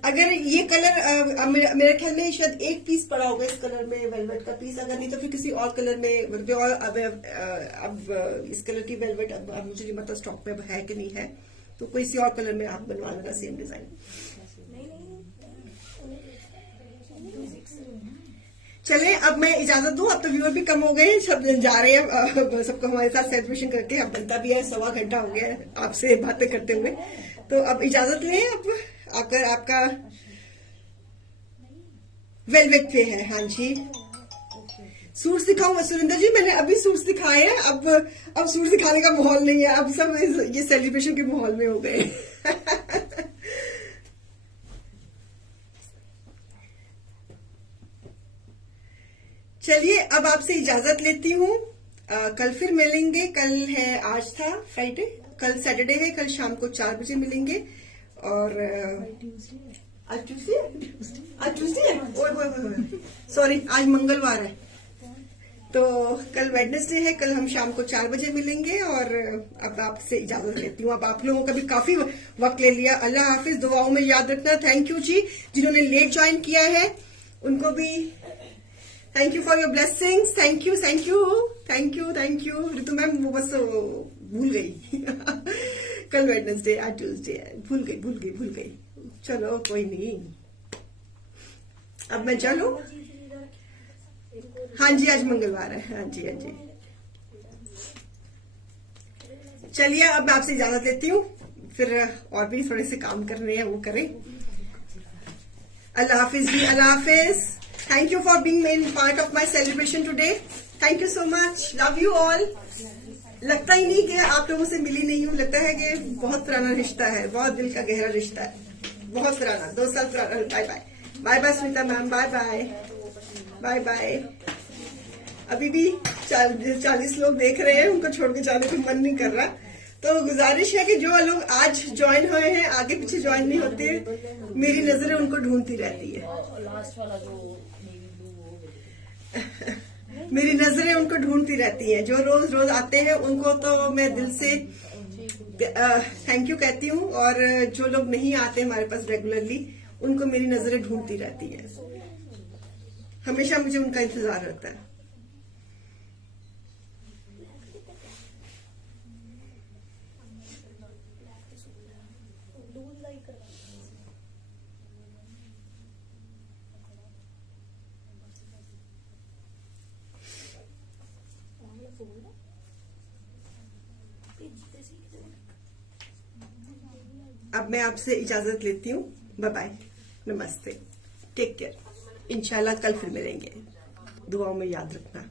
अगर ये कलर मेरे ख्याल में शायद 1 पीस पड़ा होगा इस कलर में, वेलवेट का पीस, अगर नहीं तो फिर किसी और कलर में। और अब इस कलर की वेलवेट अब मुझे नहीं पता स्टॉक में है कि नहीं है, तो कोई सी और कलर में आप बनवा लेना, सेम डिजाइन। चले अब मैं इजाजत दूं, अब तो व्यूअर भी कम हो गए हैं, सब जा रहे हैं सबको हमारे साथ सेलिब्रेशन करके। अब बनता भी है, 1.25 घंटा हो गया है आपसे बातें करते हुए, तो अब इजाजत लें। अब अगर आपका वेलवेट पे है, हाँ जी। सूट सिखाऊंगा सुरिंदर जी, मैंने अभी सूट सिखाए हैं, अब सूट सिखाने का माहौल नहीं है, अब सब ये सेलिब्रेशन के माहौल में हो गए। चलिए अब आपसे इजाजत लेती हूँ, कल फिर मिलेंगे। कल है, आज था फ्राइडे, कल सैटरडे है, कल शाम को 4 बजे मिलेंगे। और आज ट्यूसडे है, सॉरी आज मंगलवार है, तो कल वेडनेसडे है, कल हम शाम को 4 बजे मिलेंगे। और अब आपसे इजाजत लेती हूँ, अब आप लोगों का भी काफी वक्त ले लिया। अल्लाह हाफिज, दुआओं में याद रखना। थैंक यू जी, जिन्होंने लेट ज्वाइन किया है उनको भी thank you for your blessings. Thank you Ritu ma'am, वो बस भूल गई। कल वेडनेसडे, आज ट्यूसडे है, भूल गई। चलो कोई नहीं, अब मैं चलूं। हाँ जी, आज मंगलवार है, हाँ जी। चलिए अब मैं आपसे इजाजत लेती हूँ, फिर और भी थोड़े से काम करने हैं, वो करें। अल्लाह हाफिज जी, अल्लाह हाफिज। Thank you for being part of my celebration today. Thank you so much. Love you all. लगता ही नहीं कि आप लोगों से मिली नहीं हूँ, लगता है कि बहुत पुराना रिश्ता है, बहुत दिल का गहरा रिश्ता है, बहुत पुराना, 2 साल पुराना। Bye Smita ma'am, bye. अभी भी 40 लोग देख रहे हैं, उनको छोड़ के जाने को मन नहीं कर रहा। तो गुजारिश है कि जो लोग आज ज्वाइन हुए हैं, आगे पीछे ज्वाइन नहीं होते, मेरी नजरें उनको ढूंढती रहती है। मेरी नजरें उनको ढूंढती रहती हैं, जो रोज आते हैं उनको तो मैं दिल से थैंक यू कहती हूँ, और जो लोग नहीं आते हमारे पास रेगुलरली, उनको मेरी नजरें ढूंढती रहती है। हमेशा मुझे उनका इंतजार रहता है। अब मैं आपसे इजाजत लेती हूँ। बाय बाय, नमस्ते, टेक केयर। इंशाल्लाह कल फिर मिलेंगे। दुआओं में याद रखना।